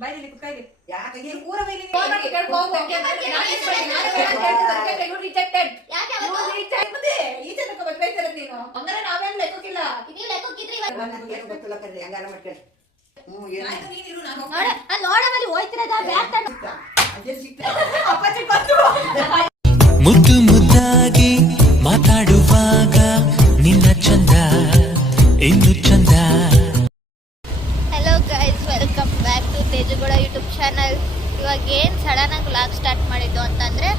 ಬಾಯಿಲಿ ಕುತ್ಕಾಯಿಲಿ ಯಾಕೆ ನೀನು ಊರ ಮೇಲೆ ಕೇಳ್ಕೊ ರಿಜೆಕ್ಟೆಡ್ ಈಚೆ ತಗೋಬೇಕು ನೀನು ಅಂದ್ರೆ ನಾವೇನು ಲೆಕ್ಕಿಲ್ಲ ನೀವು ಲೆಕ್ಕಿದ್ರಿ ಏನು ಗೊತ್ತಿಲ್ಲ ಕರ್ರಿ ಹಂಗಾರ ಮಾಡ್ಕೊಳ್ಳಿ ನೋಡಮಲ್ಲಿ ಹೋಯ್ತಿರದ ಬ್ಯಾಗ್ ಮುದ್ದು ಮುದ್ದಾಗಿ ಮಾತಾಡುವಾಗ ನಿನ್ನ ಚಂದ ಇನ್ನು ಚಂದ. Hello guys, welcome back to Teju Gowda YouTube channel. ಇವಾಗ ಏನು ಸಡನ್ನಾಗಿ ವ್ಲಾಗ್ ಸ್ಟಾರ್ಟ್ ಮಾಡಿದ್ದು ಅಂತಂದರೆ,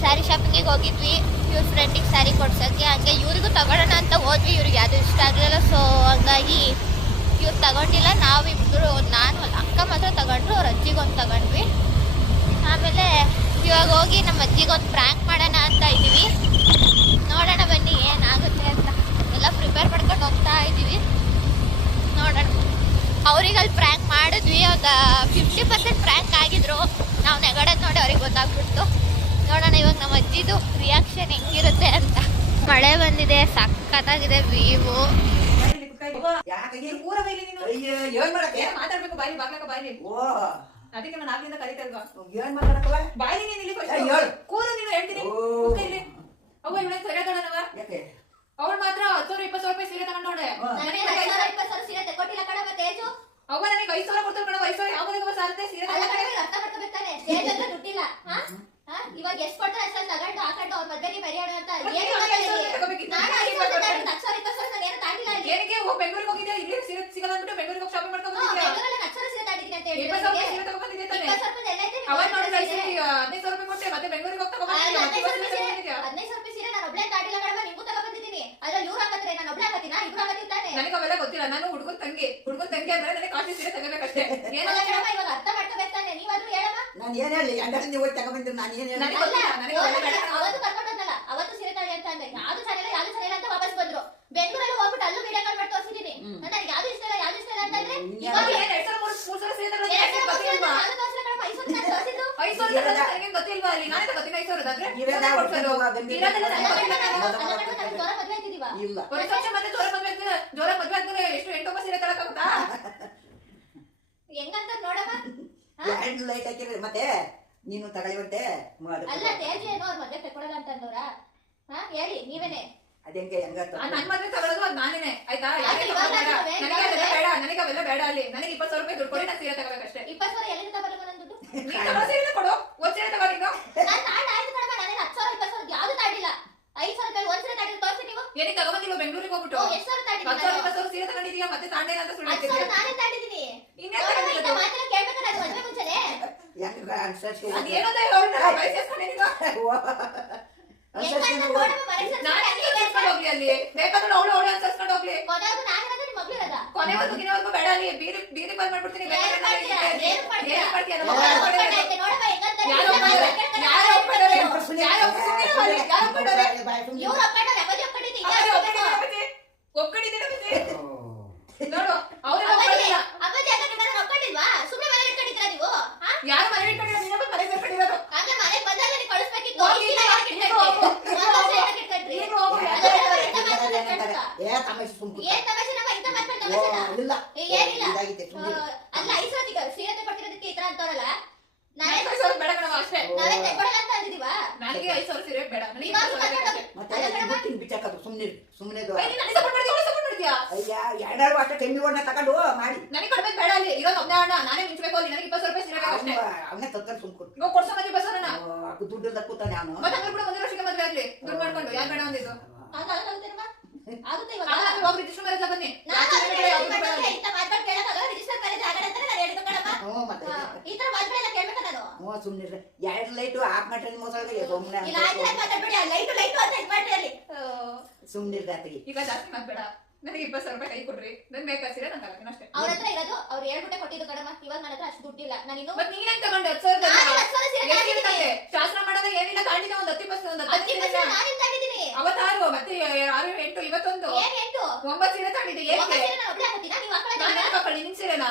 ಸ್ಯಾರಿ ಶಾಪಿಂಗಿಗೆ ಹೋಗಿದ್ವಿ ಇವ್ರ ಫ್ರೆಂಡಿಗೆ ಸ್ಯಾರಿ ಕೊಡ್ಸೋಕ್ಕೆ. ಹಂಗೆ ಇವ್ರಿಗೂ ತಗೊಳ್ಳೋಣ ಅಂತ ಹೋದ್ವಿ. ಇವ್ರಿಗೆ ಯಾವುದು ಇಷ್ಟ ಆಗಲಿಲ್ಲ. ಸೊ ಹಂಗಾಗಿ ಇವ್ರು ತಗೊಂಡಿಲ್ಲ. ನಾವಿಬ್ಬರು, ನಾನು ಅಕ್ಕ ಮಾತ್ರ ತಗೊಂಡ್ರು, ಅವ್ರ ಅಜ್ಜಿಗೊಂದು ತಗೊಂಡ್ವಿ. ಆಮೇಲೆ ಇವಾಗ ಹೋಗಿ ನಮ್ಮ ಅಜ್ಜಿಗೊಂದು ಪ್ರ್ಯಾಂಕ್ ಮಾಡೋಣ ಅಂತ ಇದ್ದೀವಿ. ನೋಡೋಣ ಬನ್ನಿ ಏನಾಗುತ್ತೆ ಅಂತ. ಎಲ್ಲ ಪ್ರಿಪೇರ್ ಮಾಡ್ಕೊಂಡು ಹೋಗ್ತಾ ಇದ್ದೀವಿ. ನೋಡೋಣ. ಅವ್ರಿಗೆ ಅಲ್ಲಿ ಪ್ರ್ಯಾಂಕ್ ಮಾಡಿದ್ವಿ. ಒಂದು 50% ಪ್ರ್ಯಾಂಕ್ ಆಗಿದ್ರು. ನಾವು ನೆಗಡೋದು ನೋಡಿ ಅವ್ರಿಗೆ ಗೊತ್ತಾಗ್ಬಿಡ್ತು. ನೋಡೋಣ ಇವಾಗ ನಮ್ಮ ಅಜ್ಜಿದು ರಿಯಾಕ್ಷನ್ ಹೆಂಗಿರುತ್ತೆ ಅಂತ. ಮಳೆ ಬಂದಿದೆ, ಸಖತ್ತಾಗಿದೆ ವ್ಯೂವು. ಊರ ಮೇಲೆ ನೀನು ಏನ್ ಮಾಡಕ್ಕೆ ಮಾತಾಡ್ಬೇಕು. ಬಾಯಿ ಬಾಗ್ಲಕ್ಕ ಬಾಯಿ. ಓ ಅದಕ್ಕೆ ನಾನು ಆಗ್ಲಿಂದ ಕರೀತಾ ಇಲ್ವಾ? ಏನ್ ಮಾತಾಡಕವ ಬಾಯಿ ನೀನು ಇಲ್ಲಿ ಕೂರು ನೀನು ಹೇಳ್ತೀನಿ. ಇಲ್ಲಿ ಅವ ಇವಳ ಸರಿಯಾದವನವ. ಯಾಕೆ ಅವಳು ಮಾತ್ರ 10,000-20,000 ರೂಪಾಯಿ ಸೀರೆ ತಗೊಂಡೋಳೆ. ನನಗೆ 20,000 ಸೀರೆ ತಗೊಟ್ಟಿಲ್ಲ ಕಣವ ತೇಜು. ಅವ ನನಗೆ 5,000 ಕೊಡ್ತಾಳೆ ಕಣ. 5,000 ಯಾವ ಸಾಲತ್ತೆ ಸೀರೆ ಅಲ್ಲ ಕಣವ, ಅರ್ಥ ಮಾಡ್ಕೋಬೇಕಾನೆ. ತೇಜು ಹತ್ರ ದುಡ್ಡಿಲ್ಲ. ಇವಾಗ ಎಷ್ಟು ಕೊಡ್ತಾರೆ ಅಷ್ಟೊಂದು ತಗೊಂಡು ಹಾಕೊಂಡು ಅವ್ರ ಮದ್ವೆಗೆ ಮರ್ಯಾಡ ಅಂತ ಏನಕ್ಕೆ ಬೆಂಗಳೂರಿಗೆ ಹೋಗಿದ್ಯಾ? ಇಲ್ಲಿ ಸೀರೆ ಸಿಗಲ್ಲ ಅಂದ್ಬಿಟ್ಟು ಬೆಂಗಳೂರಿಗೆ ಹೋಗಿ ಶಾಪಿಂಗ್ ಮಾಡ್ಕೊಂಡು ಬಂದಿದ್ಯಾ? ಅವತ್ತು ನೋಡಿ 15,000 ರೂಪಾಯಿ ಕೊಟ್ಟೆ, ಮತ್ತೆ ಬೆಂಗಳೂರಿಗೆ ಹೋಗಿ ತಗೊಂಡ್ಬಂದಿದ್ಯಾ? 15,000 ರೂಪಾಯಿ ಸೀರೆ ನಾನು ಒಬ್ಳೆ ತಾಡಿಲ್ಲ ಕಣವ, ನಿಂಗೂ ತಗೊಂಡ್ಬಂದಿದ್ದೀನಿ. ಅದ್ರಲ್ಲಿ ಇವ್ರು ಹಾಕತ್ರೆ ನಾನು ಒಬ್ಳೆ ಹಾಕತ್ತೀನ, ಇಬ್ರು ಹಾಕತ್ತಿದ್ದಾನೆ. ನನಗೆ ಅವೆಲ್ಲ ಗೊತ್ತಿಲ್ಲ. ನಾನು ಹುಡುಗನ ತಂಗಿ ಅಂದ್ರೆ ನನಗೆ ಕಾಸ್ಟ್ಲಿ ಸೀರೆ ತಗೋಬೇಕಷ್ಟೇ. ಏನಲ್ಲ ಕಣವ, ಇವಾಗ ಅರ್ಥ ಮಾಡ್ಕೋಬೇಕಾನೆ. ನೀವಾದ್ರೂ ಹೇಳಮ್ಮ. ನಾನು ಏನ್ ಹೇಳಿ ಗಂಡನಿಂದ ಹೋಗಿ ತಗೊಂಡ್ಬಂದ್ರೆ ನಾನು ಏನ್ ಹೇಳಿ ಅವತ್ತು ಕರ್ಕೊಂಡಲ್ಲ, ಅವತ್ತು ಸೀರೆ ತಾಳಿ ಅಂತ ಅಂದ್ರೆ ಯಾವ್ದು ಚೆನ್ನಾಗಿಲ್ಲ ಅಂತ ವಾಪಸ್ ಬಂದ್ರು. ಬೆಂಗಳೂರಲ್ಲಿ ಹೋಗ್ಬಿಟ್ಟು ಅಲ್ಲೂ ವಿಡಿಯೋ ಕಾಲ್ ಮಾಡಿ ತೋರಿಸಿದೀನಿ. ನನಗೆ ಯಾವ್ದು ಇಷ್ಟ ಇಲ್ಲ ಅಂತಂದ್ರೆ ಇವಾಗ 2,000-3,000 ಸೀರೆ ಗೊತ್ತಿಲ್ವಾ? 5,000 ಗೊತ್ತಿಲ್ವಾ? ಅಲ್ಲಿ ನಾನೇ ತಗೋತೀನಿ 5,000 ಆದ್ರೆ ಇಲ್ಲ ಮತ್ತೆ ಜೋರ ಮದ್ವೆ ಆದ್ಮೇಲೆ ಎಷ್ಟು 8 ಸೀರೆ ತಗೋತಾ ಹೆಂಗಂತ ನೋಡಮ್ಮ. ಎರಡು ಲೈಟ್ ಹಾಕಿರಿ ಮತ್ತೆ ನೀನು ತಗೊಳ್ಳುವಂತೆ ಅಲ್ಲ ತೇಜು ಏನೋ ಅವ್ರ ಮದ್ವೆ ತಗೊಳ್ಳಲ್ಲ ಅಂತಂದವ್ರ. ಹೇಳಿ ನೀವೇನೆ. ಅದೇಂಗೆ ಹೆಂಗತ್ತ ನನ್ ಮದ್ವೆ ತಗೊಳ್ಳೋದು ಅದು ನಾನೇನೆ. ಆಯ್ತಾ? ನನಗೆ ಅವೆಲ್ಲ ಬೇಡ. ಅಲ್ಲಿ ನನಗೆ 20,000 ರೂಪಾಯಿ ದುಡ್ಡು ಕೊಡಿ, ನಾನು ಸೀರೆ ತಗೋಬೇಕಷ್ಟೇ. 20,000 ಎಲ್ಲಿಂದ ತಗೊಳ್ಳೋದು ನನ್ನ ದುಡ್ಡು? ನೀನ್ ತಗೊಳ್ಳೋ ಸೀರೆ ಕೊಡು. ಒಂದ್ ಸೀರೆ ತಗೋ ನೀನು. ನಾನು ತಾಂಡ ಆಯ್ತು ಕಣಮ್ಮ, ನನಗೆ 10,000 20,000 ಯಾವ್ದು ತಾಡಿಲ್ಲ. 5,000 ರೂಪಾಯಿ ಒಂದ್ ಸೀರೆ ತಾಡಿಲ್ಲ ತೋರಿಸಿ ನೀವು. ಏನಕ್ಕೆ ತಗೊಂಡಿಲ್ವ ಬೆಂಗಳೂರಿಗೆ ಹೋಗ್ಬಿಟ್ಟು? ಎಷ್ಟು ಸಾವಿರ ತಾಡಿಲ್ಲ? 10,000 ಸೀರೆ ತಗೊಂಡಿದೀಯಾ? ಮತ್ತೆ ತಾಂಡೇನ ಅಂತ ಸುಳ್ಳು ಹೇಳ್ತಿದ್ದೆ. ನಾನೇ ತಾಡಿದ್ದೀನಿ. ಇನ್ನೇನು ಮಾತೆಲ್ಲ ಕೇಳ್ಬೇಕು ನಾನು ಮದ್ವೆ ಮುಂಚೆನೆ. ಹೆಂಗ ಅನ್ಸರ್ಸಿ ಅದೇನೋ ಹೇಳೋಣ ಬಯಸ್ಕೊಂಡು ನೀನು. ಹೋಗ್ಲಿ ಅಲ್ಲಿ ಬೇಕಾದ್ರೆ ಅವಳು ಅನ್ಸರ್ಸ್ಕೊಂಡು ಹೋಗ್ಲಿ. ಕೊನೆವರೆಗೂ ನಾನಿರೋದು ನಿಮ್ಮ ಮಗಳು ಇರೋದ. ಕೊನೆವರೆಗೂ ಬೇಡ. ಅಲ್ಲಿ ಬೀದಿ ಬಂದ್ ಮಾಡ್ಬಿಡ್ತೀನಿ. ನೋಡು ಅವ್ರೆಲ್ಲ ಒಪ್ಕೊಂಡಿಲ್ವಾ? ಸುಮ್ಮನೆ ಮನೆ ಇಟ್ಕೊಂಡಿದ್ರ ನೀವು? ಯಾರು ಮನೆ ಇಟ್ಕೊಂಡಿಲ್ಲ, ನೀನೇ ಬಂದು ಮನೆ ಸೇರ್ಕೊಂಡಿರೋದು. ಹಂಗೆ ಮನೆ ಬಂದಾಗ ನೀವು ಕಳಿಸ್ಬೇಕಿತ್ತು. ಏ ತಮಾಷೆ ಸುಮ್ಕು ಏನ್ ತಮಾಷೆ ನಮ್ಮ ಇಂತ ಮಾತಾಡ್ತಾ ತಮಾಷೆನಾ? ಇಲ್ಲ ಏನಿಲ್ಲ. ಇದಾಗಿದೆ ಅಲ್ಲ 5,000 ಸೀರೆ ತಗೊಳ್ತಿರೋದಕ್ಕೆ ಈ ತರ ಅಂತಾರಲ್ಲ. ನಾನೇ 5,000 ಬೇಡ ಕಣವ ಅಷ್ಟೇ. ನಾವೇ ತಗೊಳ್ಳಲ್ಲ ಅಂತ ಅಂದಿದೀವಾ? ನನಗೆ 5,000 ಸೀರೆ ಬೇಡ. ನನಗೆ ಮತ್ತೆ ಬಿಟ್ಟಿನ ಬಿಚ್ಚಾಕದು ಸುಮ್ಮನೆ ನನಗೆ ಸಪೋರ್ಟ್ ಮಾಡ್ತೀಯ, ಅವಳು ಸಪೋರ್ಟ್ ಮಾಡ್ತೀಯಾ? ಅಯ್ಯ ಎರಡಾರು ಅಷ್ಟೇ ಕಮ್ಮಿ ಒಣ್ಣ ತಗೊಂಡು ಮಾಡಿ. ನನಗೆ ಕಡಿಮೆ ಬೇಡ. ಅಲ್ಲಿ ಇರೋದು ಒಬ್ಬನೇ ಅಣ್ಣ, ನಾನೇ ಮಿಂಚಬೇಕು. ಅಲ್ಲಿ ನನಗೆ 20,000 ರೂಪಾಯಿ ಸೀರೆ ಬೇಕಷ್ಟೇ. ಅವನೇ ತತ್ಕೊಂಡು ಸುಮ್ಕೊಡು. ಇವಾಗ ಕೊಡ್ಸೋ ಮತ್ತೆ ಬಸೋಣ. ದುಡ್ಡು ಕೂತಾನೆ ಅವನು. ಮತ್ತೆ ಹಂಗೆ ಕೂಡ ಮುಂದಿನ ವರ್ಷಕ್ಕೆ ಮದುವೆ ಆಗ್ಲಿ. ದುಡ್ಡು ಮಾಡ್ಕೊಂಡು ಯಾರು ಬೇಡ ಅಂದಿದ್ದು? ಆಗುತ್ತೆ ಇವಾಗ. ಹೋಗಿ ರಿಜಿಸ್ಟರ್ ಮ್ಯಾರೇಜ್ ಬನ್ನಿ. ಇಂತ ಮಾತಾಡ್ ಕೇಳಕ್ಕಾಗಲ್ಲ. ರಿಜಿಸ್ಟರ್ ಮ್ಯಾರೇಜ್ ಆಗಲ್ಲ ಅಂತ ನಾನು ಹೇಳಿದ್ದು ಕಣಮ್ಮ. ಮತ್ತೆ ಈ ತರ ಮಾತಾಡಲ್ಲ ಕೇಳ್ಬೇಕಾ ನಾನು? ಸುಮ್ಮನೆ ಎರಡು ಲೈಟು ಆಫ್ ಮಾಡ್ರಿ ಮೋಸಗಳಿಗೆ ಸುಮ್ಮನೆ ಇಲ್ಲ ಆಯ್ತು ಮಾತಾಡ್ಬೇಡಿ. ಲೈಟು ಅಂತ ಇದು ಮಾಡ್ರಿ ಅಲ್ಲಿ. ಸುಮ್ಮನೆ ರಾತ್ರಿಗೆ ಈಗ ಜಾಸ್ತಿ ಮಾತಾಡ. ನನಗೆ 20,000 ರೂಪಾಯಿ ಕೈ ಕೊಡ್ರಿ. ನನ್ ಬೇಕಾಗ್ತೀರಾ ನಾನು ತಗೋತೀನಿ ಅಷ್ಟೇ. ಅವ್ರ ಹತ್ರ ಇರೋದು ಅವ್ರು ಹೇಳ್ಬಿಟ್ಟೆ ಕೊಟ್ಟಿದ್ದು ಕಣಮ್ಮ. ಇವಾಗ ನನ್ನ ಹತ್ರ ಅಷ್ಟು ದುಡ್ಡಿಲ್ಲ. ನಾನು ಇನ್ನು ಮತ್ತೆ ನೀನೇನ್ ತಗೊಂಡೆ? 10,000 ಶಾಸ್ತ್ರ ಮಾಡೋದು ಏನಿಲ್ಲ. ತಾಂಡಿನ ಒಂದು 10% ನಾನೇ ತಾಂಡಿದ್ದೀನಿ. ಅವತ್ತಾರು ಮತ್ತೆ 6, 8, ಇವತ್ತೊಂದು 9 ಸೀರೆ ತಾಂಡಿದ್ದೆ. ಹಾಕೊಳ್ಳಿ ನಿನ್ ಸೀರೆನ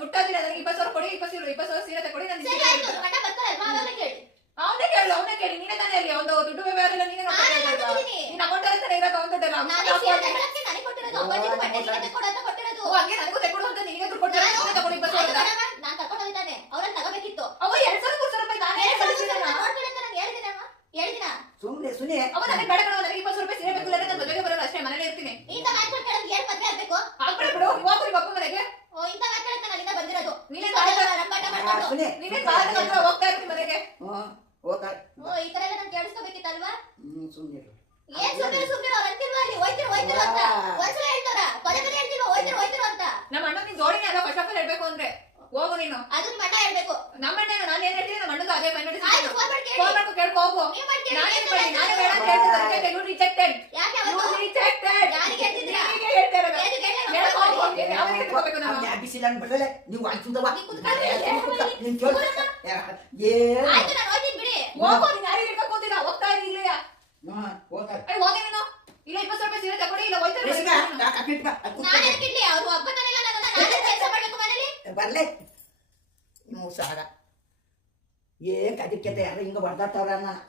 ಮುಟ್ಟಾದಿಲ್ಲ. ನನಗೆ 20,000 ಕೊಡಿ. 20,000 ಸೀರೆ ತಗೊಳ್ಳಿ. ನನ್ನ ಅವನೇ ಕೇಳಿ. ನೀನೇ ತಾನೇ ಅಲ್ಲಿ ಒಂದು ದುಡ್ಡು ವ್ಯವಹಾರ ಎಲ್ಲ ನೀನೇ ನೋಡ್ತಾ ನೀನ್ ಅಮೌಂಟ್ ಎಲ್ಲ ಇರೋದು. ಅವ್ನ ದುಡ್ಡಲ್ಲ ಹಂಗೆ ನನಗೂ ತೆಕೊಡು ಅಂತ ನಿನಗೆ ದುಡ್ಡು ಕೊಡ್ತಾರೆ. ತಗೊಳ್ಳಿ 20,000 ಸುನಿ ನೀನೇ ಕಾರ್ ಹತ್ರ ಹೋಗ್ತಾ ಇರ್ತೀನಿ ಮನೆಗೆ. ಹೋಗ ಈ ತರ ಎಲ್ಲ ನಾನು ಕೇಳಿಸ್ಕೋಬೇಕಿತ್ತಲ್ವಾ? ಸುಮ್ಮನೆ ಏನ್ ಸುಮ್ಮನೆ ಅವ್ರು ಅಂತಿಲ್ವಾ ಅಲ್ಲಿ ಹೋಯ್ತಿರು ಅಂತ ಒಂದ್ಸಲ ಹೇಳ್ತಾರ ಪದೇ ಪದೇ ಹೇಳ್ತಿಲ್ವಾ ಹೋಯ್ತಿರು ಅಂತ. ನಮ್ಮ ಅಣ್ಣ ನಿನ್ ಜೋಡಿನೇ ಅಲ್ಲ ಫಸ್ಟ್ ಆಫ್ ಆಲ್ ಹೇಳ್ಬೇಕು ಅಂದ್ರೆ ಹೋಗು ನೀನು. ಅದು ನಿಮ್ಮ ಅಣ್ಣ ಹೇಳ್ಬೇಕು. ನಮ್ಮ ಅಣ್ಣ ನಾನು ಏನ್ ಹೇಳ್ತೀನಿ ನಮ್ಮ ಅಣ್ಣದು ಅದೇ ಮೈನಸ್ ಆಯ್ತು ಫೋನ್ ಮಾಡಿ ಕೇಳಿ. ಫೋನ್ ಮಾಡ್ಕೊ ಕೇಳ್ಕೊ ಹೋಗು. ನೀವ್ ಮಾಡಿ ಕೇಳಿ. ನಾನೇ ಬೇಡ ಅಂತ ಹೇಳ್ತಿದ್ದೆ ಯು ರಿಜೆಕ್ಟೆಡ್. ಯಾಕೆ ಅವತ್ತು? ರಿಜೆಕ್ಟೆಡ್. ಯಾರಿಗೆ ಹೇಳ್ತಿದ್ದೀರಾ? ನೀನೇ ಹೇಳ್ತಾ ಇರೋದು. ಏನು ಕೇಳಿ? ಹೇಳಕ್ ಹೋಗು. ಯಾವಾಗ ಎತ್ಕೋಬೇಕು ನಾವು? ಬಿಸಿಲ ಬಿಡಲೆ ನೀವು ಆಯ್ತುದವ ನೀ ಕುತ್ಕೊಳ್ಳಿ. ನೀನ್ ಕೇಳ ಆಯ್ತು ನಾನು ಹೋಗ್ತೀನಿ ಬಿಡಿ. ಹೋಗು ನೀನು ಯಾರಿಗೆ ಇಟ್ಕೊಂಡು ಕೂತಿಲ್ಲ ಹೋಗ್ತಾ ಇದ್ದೀನಿ ಇಲ್ಲೇ. ಹೋಗ ಹೋಗಿ ನೀನು ಇಲ್ಲ 20 ರೂಪಾಯಿ ಸೀರೆ ತಗೊಳ್ಳಿ ಇಲ್ಲ ಹೋಯ್ತಾ ನಾನು ಎದಕ್ಕಿಡ್ಲಿ? ಅವ್ರು ಒಬ್ಬ ತಾನಿಲ್ಲ ನಾನೇ ಕೆಲಸ ಮಾಡ್ಬೇಕು ಮನೇಲಿ. ಬರ್ಲೆ ನೀವು ಸಾರ ಏನ್ ಅದಕ್ಕೆ ಯಾರು ಹಿಂಗ ಬರ್ದಾಡ್ತಾವ್ರ ನಾನು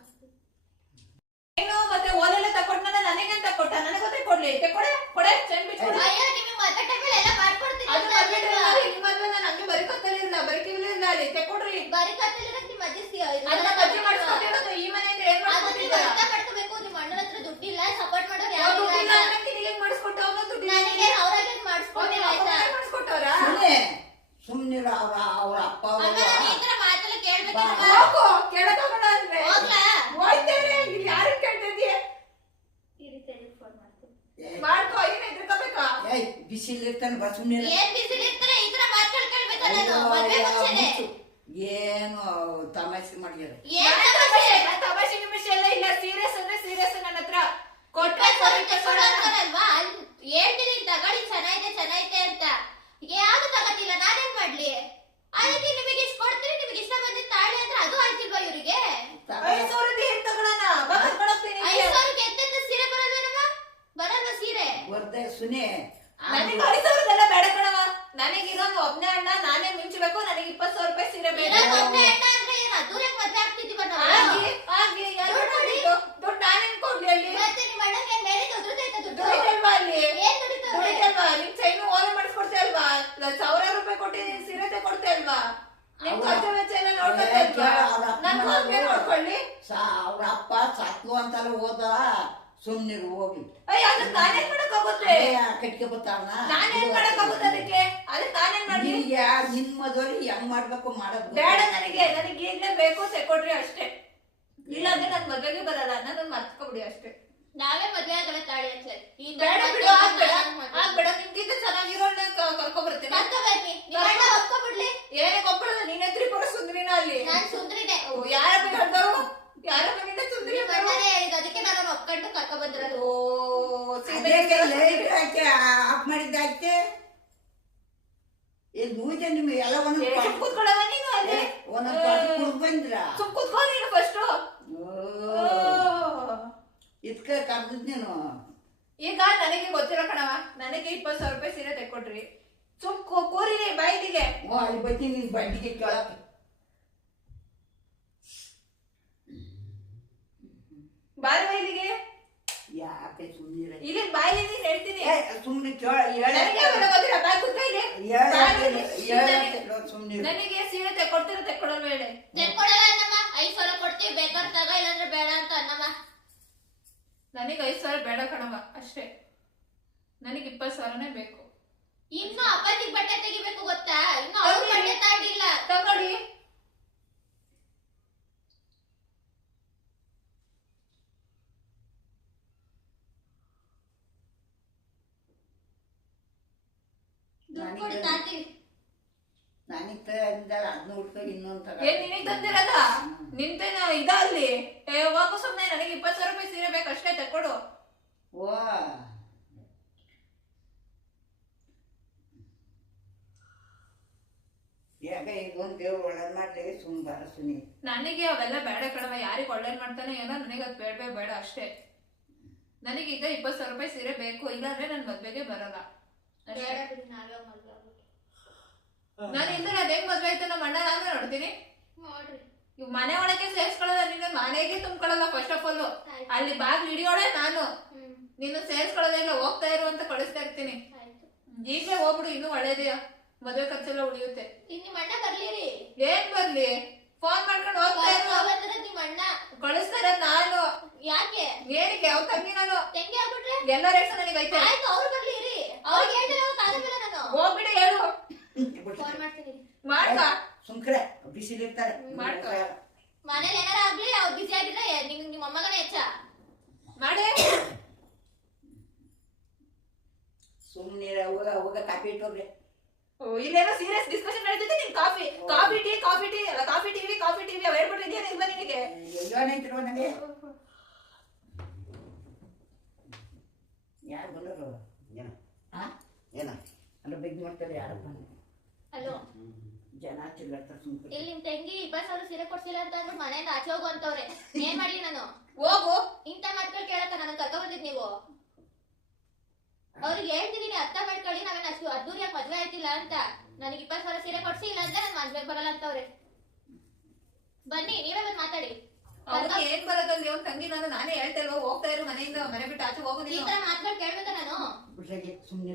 ಏನು ಮತ್ತೆ ಓಲೆಲ್ಲ ತಕೊಂಡ ನನಗೆ ಅಂತ ಕೊಟ್ಟ ನನಗೆ ಗೊತ್ತೇ ಕೊಡ್ಲಿ ಕೊಡೆ ಕೊಡೆ ಚೆಂಡ್ ಬಿಚ್ಕೊಡು. ಅಯ್ಯೋ ನಿಮಗೆ ಮದ್ವೆ ಟೈಮಲ್ಲಿ ಎಲ್ಲ ಮಾಡ್ಕೊಡ್ತೀನಿ. ಅದು ಮದ್ವೆ ಟೈಮಲ್ಲಿ ನಿಮ್ಮ ಮದ್ವೆ ನಾನು ಹಂಗೆ ಬರಿಕತ್ತಲಿರಲಿಲ್ಲ ಬರಿಕಿಲಿಲ್ಲ ಅಲ್ಲಿ ತೆಕ್ಕೊಡ್ರಿ. ಬರೀ ಕತ್ತಲಿರ ನಿಮ್ಮ ಅಜ್ಜಿ ಅದನ್ನ ಮದ್ವೆ ಮಾಡಿಸ್ಕೊಟ್ಟಿರೋದು ಈ ಮನೆಯಿಂದ ಏನ್ ಮಾಡ್ಕೊಟ್ಟಿದ್ದೀರಾ? ಅರ್ಥ ಮಾಡ್ಕೋಬೇಕು. ನಿಮ್ಮ ಅಣ್ಣನ ಹತ್ರ ದುಡ್ಡಿಲ್ಲ ಸಪೋರ್ಟ್ ಮಾಡೋರು ಯಾರು ದುಡ್ಡಿಲ್ಲ ಇಲ್ಲ. ಅನ್ನಕ್ಕೆ ನಿನಗೆ ಮಾಡಿಸ್ಕೊಟ್ಟ ಅವನು ದುಡ್ಡಿಲ್ಲ ನನಗೆ ಅವರಾಗೆ ಮಾಡಿಸ್ಕೊಟ್ಟಿಲ್ಲ ಆಯ್ತಾ? ಮಾಡಿಸ್ಕೊಟ್ಟವ್ರಾ? ಸುಮ್ಮನಿರ ಅವ್ರ ಅಪ್ಪ ಅಮ್ಮ ನಾನು ಈ ತರ ಮಾತೆಲ್ಲ ಕೇಳ್ಬೇಕಿಲ್ವಾ? ಹೋಗು ಕೇಳಕ್ಕಾಗಲ್ಲ ಅಂದ್ರೆ ಹೋಗ್ಲಾ? ಹೋಯ್ತೇನೆ ಇಲ್ಲಿ ಯಾರು ಕೇಳ್ತಿದ್ದೀಯ ಈ ರೀತಿ ಫೋನ್ ಮಾಡ್ತೀನಿ. ಮಾಡ್ಕೋ ಏನು ಎದ್ರಕೋಬೇಕಾ? ಏಯ್ ಬಿಸಿಲ್ ಇರ್ತಾನೆ ಬಾ ಸುಮ್ಮನಿರ ಏನ್ ಬಿಸಿಲು ಇರ್ತಾರೆ ಈ ತರ ಮಾತುಗಳು ಕೇಳ್ಬೇಕಲ್ಲ ನಾನು ಮದ್ವೆ ಮುಂಚೆನೆ. ಏನು ತಮಾಷೆ ಮಾಡ್ಯಾರ ಏನ್ ತಮಾಷೆ? ತಮಾಷೆ ನಿಮಿಷ ಎಲ್ಲ ಇಲ್ಲ ಸೀರಿಯಸ್ ಅಂದ್ರೆ ಸೀರಿಯಸ್ ನನ್ನ ಹತ್ರ ಕೊಟ್ರೆ ಕೊಡೋಲ್ವಾ? ಹೇಳ್ತೀನಿ ತಗೊಳ್ಳಿ ಚೆನ್ನಾಗಿದೆ ಅಂತ. ಯಾವ್ದು ತಗೋತಿಲ್ಲ ನಾನೇನ್ ಮಾಡ್ಲಿ? ಅದಕ್ಕೆ ನಿಮಗೆ ಇಷ್ಟ ಕೊಡ್ತೀನಿ ನಿಮಗೆ ಇಷ್ಟ ಬಂದಿದ್ದು ತಾಳಿ ಅಂದ್ರೆ ಅದು ಆಯ್ತಿಲ್ವಾ ಇವ್ರಿಗೆ? 5,000 ಏನ್ ತಗೊಳ್ಳೋಣ ಬಾ ಕರ್ಕೊಂಡೋಗ್ತೀನಿ 5,000ಕ್ಕೆ ಎಂತೆಂತ ಸೀರೆ ಬರೋದೇನಮ್ಮ? ಬರಲ್ವಾ ಸೀರೆ? ಬರ್ದೆ ಸುನಿ ನನಗೆ 5,000 ಎಲ್ಲ ಬೇಡ ಕಣವ. ನನಗಿರೋದು ಒಬ್ನೇ ಅಣ್ಣ ನಾನೇ ಮಿಂಚಬೇಕು. ನನಗೆ 20,000 ರೂಪಾಯಿ ಸೀರೆ ಬೇಕು. ಇರೋದ್ ಒಬ್ನೇ ಅಣ್ಣ ಅಂದ್ರೆ ಏನ್ ಅದ್ದೂರಿಯಾಗಿ ಮದ್ವೆ ಆಗ್ತಿದ್ದೀವ ನಾವು? ಆಗಿ ಯಾರು ದುಡ್ಡು ನಾನೇನ್ ಕೊಡ್ಲಿ ಅಲ್ಲಿ? ಮತ್ತೆ ನಿಮ್ಮ ಅಣ್ಣಗೆ ಮೇಲೆ ದುಡ್ದೈತೆ ದುಡ್ಡು? ದುಡಿತಲ್ವಾ ಅಲ್ಲಿ? ಏನ್ ದುಡಿತಾವ್ರೆ? ದುಡಿತಲ್ವಾ? ನಿನ್ ಚೈನು ಓಲೆ ಮಾಡಿಸ್ಕೊಡ್ತಾ ಇಲ್ವಾ? 1,000 ರೂಪಾಯಿ ಕೊಟ್ಟು ನೀನ್ ಸೀರೆ ತಗೊಡ್ತಾ ಇಲ್ವಾ? ನಿನ್ ಖರ್ಚು ವೆಚ್ಚ ಎಲ್ಲ ನೋಡ್ಕೊತಾ ಇಲ್ವಾ? ನನ್ ಹೋಗ್ಬೇಕು ನೋಡ್ಕೊಳ್ಳಿ. ಅವ್ರ ಅಪ್ಪ ಸತ್ಲು ಅಂತಲ್ಲ ಹೋದ ಸುಮ್ನಿರು ಹೋಗಿ ಅಯ್ಯ ಅದಕ್ಕೆ ನಾನೇನ್ ಮಾಡಕ್ ಹೋಗುತ್ತೆ? ಕಟ್ಕೆ ಬರ್ತಾವನ ನಾನೇನ್ ಮಾಡಕ್ ಹೋಗುತ್ತೆ ಅದಕ್ಕೆ? ಅದಕ್ಕೆ ನಾನೇನ್ ಮಾಡ್ಲಿ? ನಿನ್ ಮದ್ವಲ್ಲಿ ಹೆಂಗ್ ಮಾಡ್ಬೇಕು ಮಾಡೋದು ಬೇಡ ನನಗೆ ಈಗ್ಲೇ ಬೇಕು ತೆಕೊಡ್ರಿ ಅಷ್ಟೇ. ಇಲ್ಲ ಅಂದ್ರೆ ನನ್ ಮದ್ವೆಗೆ ಬರಲ್ಲ ನನ್ನ ಮರ್ತ್ಕೊಬಿಡಿ ಅಷ್ಟೇ. ನಾವೇ ಮದ್ವೆ ಆಗಲ್ಲ ತಾಳಿ ಅಂತ ಬೇಡ ಬಿಡು ಆಗ್ಬೇಡ ನಿಮ್ಗಿಂತ ಚೆನ್ನಾಗಿರೋಳ್ನ ಕರ್ಕೊಂಡ್ಬರ್ತೀನಿ. ಕರ್ಕೊಬನ್ನಿ ನಿಮ್ಮ ಅಣ್ಣ ಒಪ್ಕೊಬಿಡ್ಲಿ. ಏನಕ್ಕೆ ಒಬ್ಬಳು ನೀನೇ ತ್ರಿಪುರ ಸುಂದರಿನ ಅಲ್ಲಿ? ನಾನ್ ಸುಂದ್ರಿನೇ. ಯಾರ ಬಗ್ಗೆ ಹೇಳ್ದವ್ರು? ಯಾರ ಬಗ್ಗೆ ಸುಂದರಿ? ನಿಮ್ಮ ಅಣ್ಣನೇ ಹೇಳಿದ ಅದಕ್ಕೆ ನಾನು ಒಪ್ಕೊಂಡು ಕರ್ಕೊ ಬಂದಿರೋದು. ಆಫ್ ಮಾಡಿದ್ದಾಯ್ತೆ ನೂಜೆ ನಿಮ್ ಎಲ್ಲವನ್ನು ಕೂತ್ಕೊಳ್ಳವ ನೀನು ಅಲ್ಲಿ ಒಂದೊಂದು ಬಂದ್ರ ಸುಮ್ ಕೂತ್ಕೊ ನೀನು ಫಸ್ಟ್. ಇದ್ಕ ಕರ್ದಿದ್ ನೀನು ಈಗ ನನಗೆ ಗೊತ್ತಿರೋ ಕಣವ ನನಗೆ 20,000 ರೂಪಾಯಿ ಸೀರೆ ತೆಕ್ಕೊಟ್ರಿ. ಸುಮ್ ಕೂರಿರಿ ಬೈಲಿಗೆ. ಅಲ್ಲಿ ಬತ್ತಿ ನಿನ್ ಬಂಡಿಗೆ ಕೇಳಕ್ಕೆ ಬಾರ ಬೈಲಿಗೆ. ಯಾಕೆ ಸುಮ್ಮನೆ ಇಲ್ಲಿ ಬಾಯ್ಲಿ ನೀನ್ ಹೇಳ್ತೀನಿ. ಸುಮ್ಮನೆ ಸುಮ್ಮನೆ ನನಗೆ ಸೀರೆ ತೆಕ್ಕೊಡ್ತೀರ ತೆಕ್ಕೊಡಲ್ವ ಹೇಳಿ? ತೆಕ್ಕೊಡಲ್ಲ ಅನ್ನಮ್ಮ. 5,000 ಕೊಡ್ತೀವಿ ಬೇಕಾದ್ರೆ ತಗೋ ಇಲ್ಲಾಂದ್ರೆ ಬೇಡ ಅಂತ ಅನ್ನಮ್ಮ. ನನಗೆ 5,000 ಬೇಡ ಕಣವ ಅಷ್ಟೇ. ನನಗೆ 20,000ನೇ ಬೇಕು. ಇನ್ನು ಅಪ್ಪನಿಗೆ ಬಟ್ಟೆ ತೆಗಿಬೇಕು ಗೊತ್ತಾ? ಇನ್ನು ಅವ್ರು ಬಟ್ಟೆ ತಾಂಡಿಲ್ಲ. ತಗೊಳ್ಳಿ. ಏನ್ ನಿನಗ್ ತಂದಿರಲ್ಲ? ನಿಂತೇನ ಇದ ಅಲ್ಲಿ ಹೋಗು ಸುಮ್ನೆ. ನನಗೆ 20,000 ರೂಪಾಯಿ ಸೀರೆ ಬೇಕು ಅಷ್ಟೇ ತೆಕ್ಕೊಡು. ಯಾಕೆ ಇದೊಂದು ದೇವ್ರು ಒಳ್ಳೇದ್ ಮಾಡ್ಲಿ ಸುಮ್ ಬಾರ ಸುನಿ. ನನಗೆ ಅವೆಲ್ಲ ಬೇಡ ಕಣವ. ಯಾರಿಗೆ ಒಳ್ಳೇದ್ ಮಾಡ್ತಾನೆ ಏನೋ ನನಗೆ ಅದು ಬೇಡ ಅಷ್ಟೇ. ನನಗೀಗ 20,000 ರೂಪಾಯಿ ಸೀರೆ ಬೇಕು. ಇಲ್ಲಾಂದ್ರೆ ನನ್ ಮದ್ವೆಗೆ ಬರಲ್ಲ. ನಾನು ಇದ್ರೆ ಅದ್ ಹೆಂಗ್ ಮದ್ವೆ ಆಯ್ತು ನಮ್ಮ ಅಣ್ಣ ನಾನು ನೋಡ್ತೀನಿ. ಇವ್ ಮನೆ ಒಳಗೆ ಸೇರ್ಸ್ಕೊಳ್ಳಲ್ಲ ನಿನ್ನ ಮನೆಗೆ ತುಂಬ್ಕೊಳ್ಳಲ್ಲ. ಫಸ್ಟ್ ಆಫ್ ಆಲ್ ಅಲ್ಲಿ ಬಾಗ್ಲು ಹಿಡಿಯೋಳೆ ನಾನು. ನೀನು ಸೇರ್ಸ್ಕೊಳ್ಳೋದಿಲ್ಲ ಹೋಗ್ತಾ ಇರು ಅಂತ ಕಳಿಸ್ತಾ ಇರ್ತೀನಿ. ಈಗ್ಲೇ ಹೋಗ್ಬಿಡು ಇನ್ನೂ ಒಳ್ಳೇದೇ. ಮದ್ವೆ ಖರ್ಚೆಲ್ಲ ಉಳಿಯುತ್ತೆ. ನಿಮ್ಮ ಅಣ್ಣ ಬರ್ಲಿರಿ. ಏನ್ ಬರ್ಲಿ? ಫೋನ್ ಮಾಡ್ಕೊಂಡು ಹೋಗ್ತಾ ಇರು. ನಿಮ್ಮ ಅಣ್ಣ ಕಳಿಸ್ತಾರ ನಾನು. ಯಾಕೆ? ಏನಕ್ಕೆ? ಅವ್ರ ತಂಗಿ ನಾನು. ತಂಗಿ ಆಗ್ಬಿಟ್ರೆ ಎಲ್ಲ ರೇಟ್ಸ್ ನನಗೆ ಐತೆ. ಆಯ್ತು ಅವ್ರು ಬರ್ಲಿರಿ. ಅವ್ರಿಗೆ ಹೇಳ್ತಿಲ್ಲ ನಾನು. ಹೋಗ್ಬಿಡಿ ಹೇಳು. ಫೋನ್ ಮಾಡ್ತೀನಿ. ಮಾಡ್ಕ ಸುಮ್ಕ್ರೆ ಬಿಸಿಲಿರ್ತಾರೆ ಮಾಡ್ಕೊ. ಮನೇಲಿ ಏನಾರ ಆಗ್ಲಿ ಅವ್ರು ಬಿಸಿ ಆಗಿದ್ರೆ ನಿಮ್ಮ ಅಮ್ಮಗನೇ ಹೆಚ್ಚ ಮಾಡಿ. ಸುಮ್ಮನೆ ಅವಾಗ ಕಾಫಿ ಇಟ್ಟೋಗ್ರಿ. ಇಲ್ಲೇನೋ ಸೀರಿಯಸ್ ಡಿಸ್ಕಷನ್ ನಡೀತಿದೆ. ನೀನ್ ಕಾಫಿ ಟಿವಿ ಅವ್ ಹೇಳ್ಬಿಟ್ಟಿದ್ಯಾ ನಿನಗೆ? ಏನೈತಿರೋ ನನಗೆ ಯಾರು ಬಂದರು ಏನ ಏನ ಅಲ್ಲ ಬೆಗ್ ಮಾಡ್ತಾರೆ ಯಾರು ಅಲ್ಲೋ ಜನ ಚಿಲ್ಲಾಡ್ತಾರೆ ಸುಮ್ಮನೆ. ಇಲ್ಲಿ ನಿಮ್ ತಂಗಿ 20,000 ಸೀರೆ ಕೊಡ್ಸಿಲ್ಲ ಅಂತ ಅಂದ್ಬಿಟ್ಟು ಮನೆಯಿಂದ ಆಚೆ ಹೋಗು ಅಂತವ್ರೆ. ಏನ್ ಮಾಡ್ಲಿ ನಾನು? ಹೋಗು. ಇಂತ ಮಾತುಗಳು ಕೇಳಕ್ಕ ನನಗೆ ಕರ್ಕೊಂಡ್ ಬಂದಿದ್ ನೀವು. ಅವ್ರಿಗೆ ಹೇಳ್ತಿದೀನಿ ಅರ್ಥ ಮಾಡ್ಕೊಳ್ಳಿ, ನಾವೇನು ಅಷ್ಟು ಅದ್ದೂರಿಯಾಗಿ ಮದ್ವೆ ಆಯ್ತಿಲ್ಲ ಅಂತ. ನನಗೆ 20,000 ಸೀರೆ ಕೊಡ್ಸಿ ಇಲ್ಲ ಅಂದ್ರೆ ನಾನು ಮದ್ವೆಗೆ ಬರಲ್ಲ ಅಂತವ್ರೆ. ಬನ್ನಿ ನೀವೇ ಬಂದು ಮಾತಾಡಿ. ಅವ್ರಿಗೆ ಏನ್ ಬರೋದಲ್ಲಿ ಅವ್ನ ತಂಗಿ ನಾನೇ ಹೇಳ್ತಾ ಇಲ್ವಾ? ಹೋಗ್ತಾ ಇರು ಮನೆಯಿಂದ, ಮನೆ ಬಿಟ್ಟು ಆಚೆ ಹೋಗು. ಈ ತರ ಮಾತುಗಳು ಕೇಳ್ಬೇಕಾ ನಾನು? ಸುಮ್ಮನೆ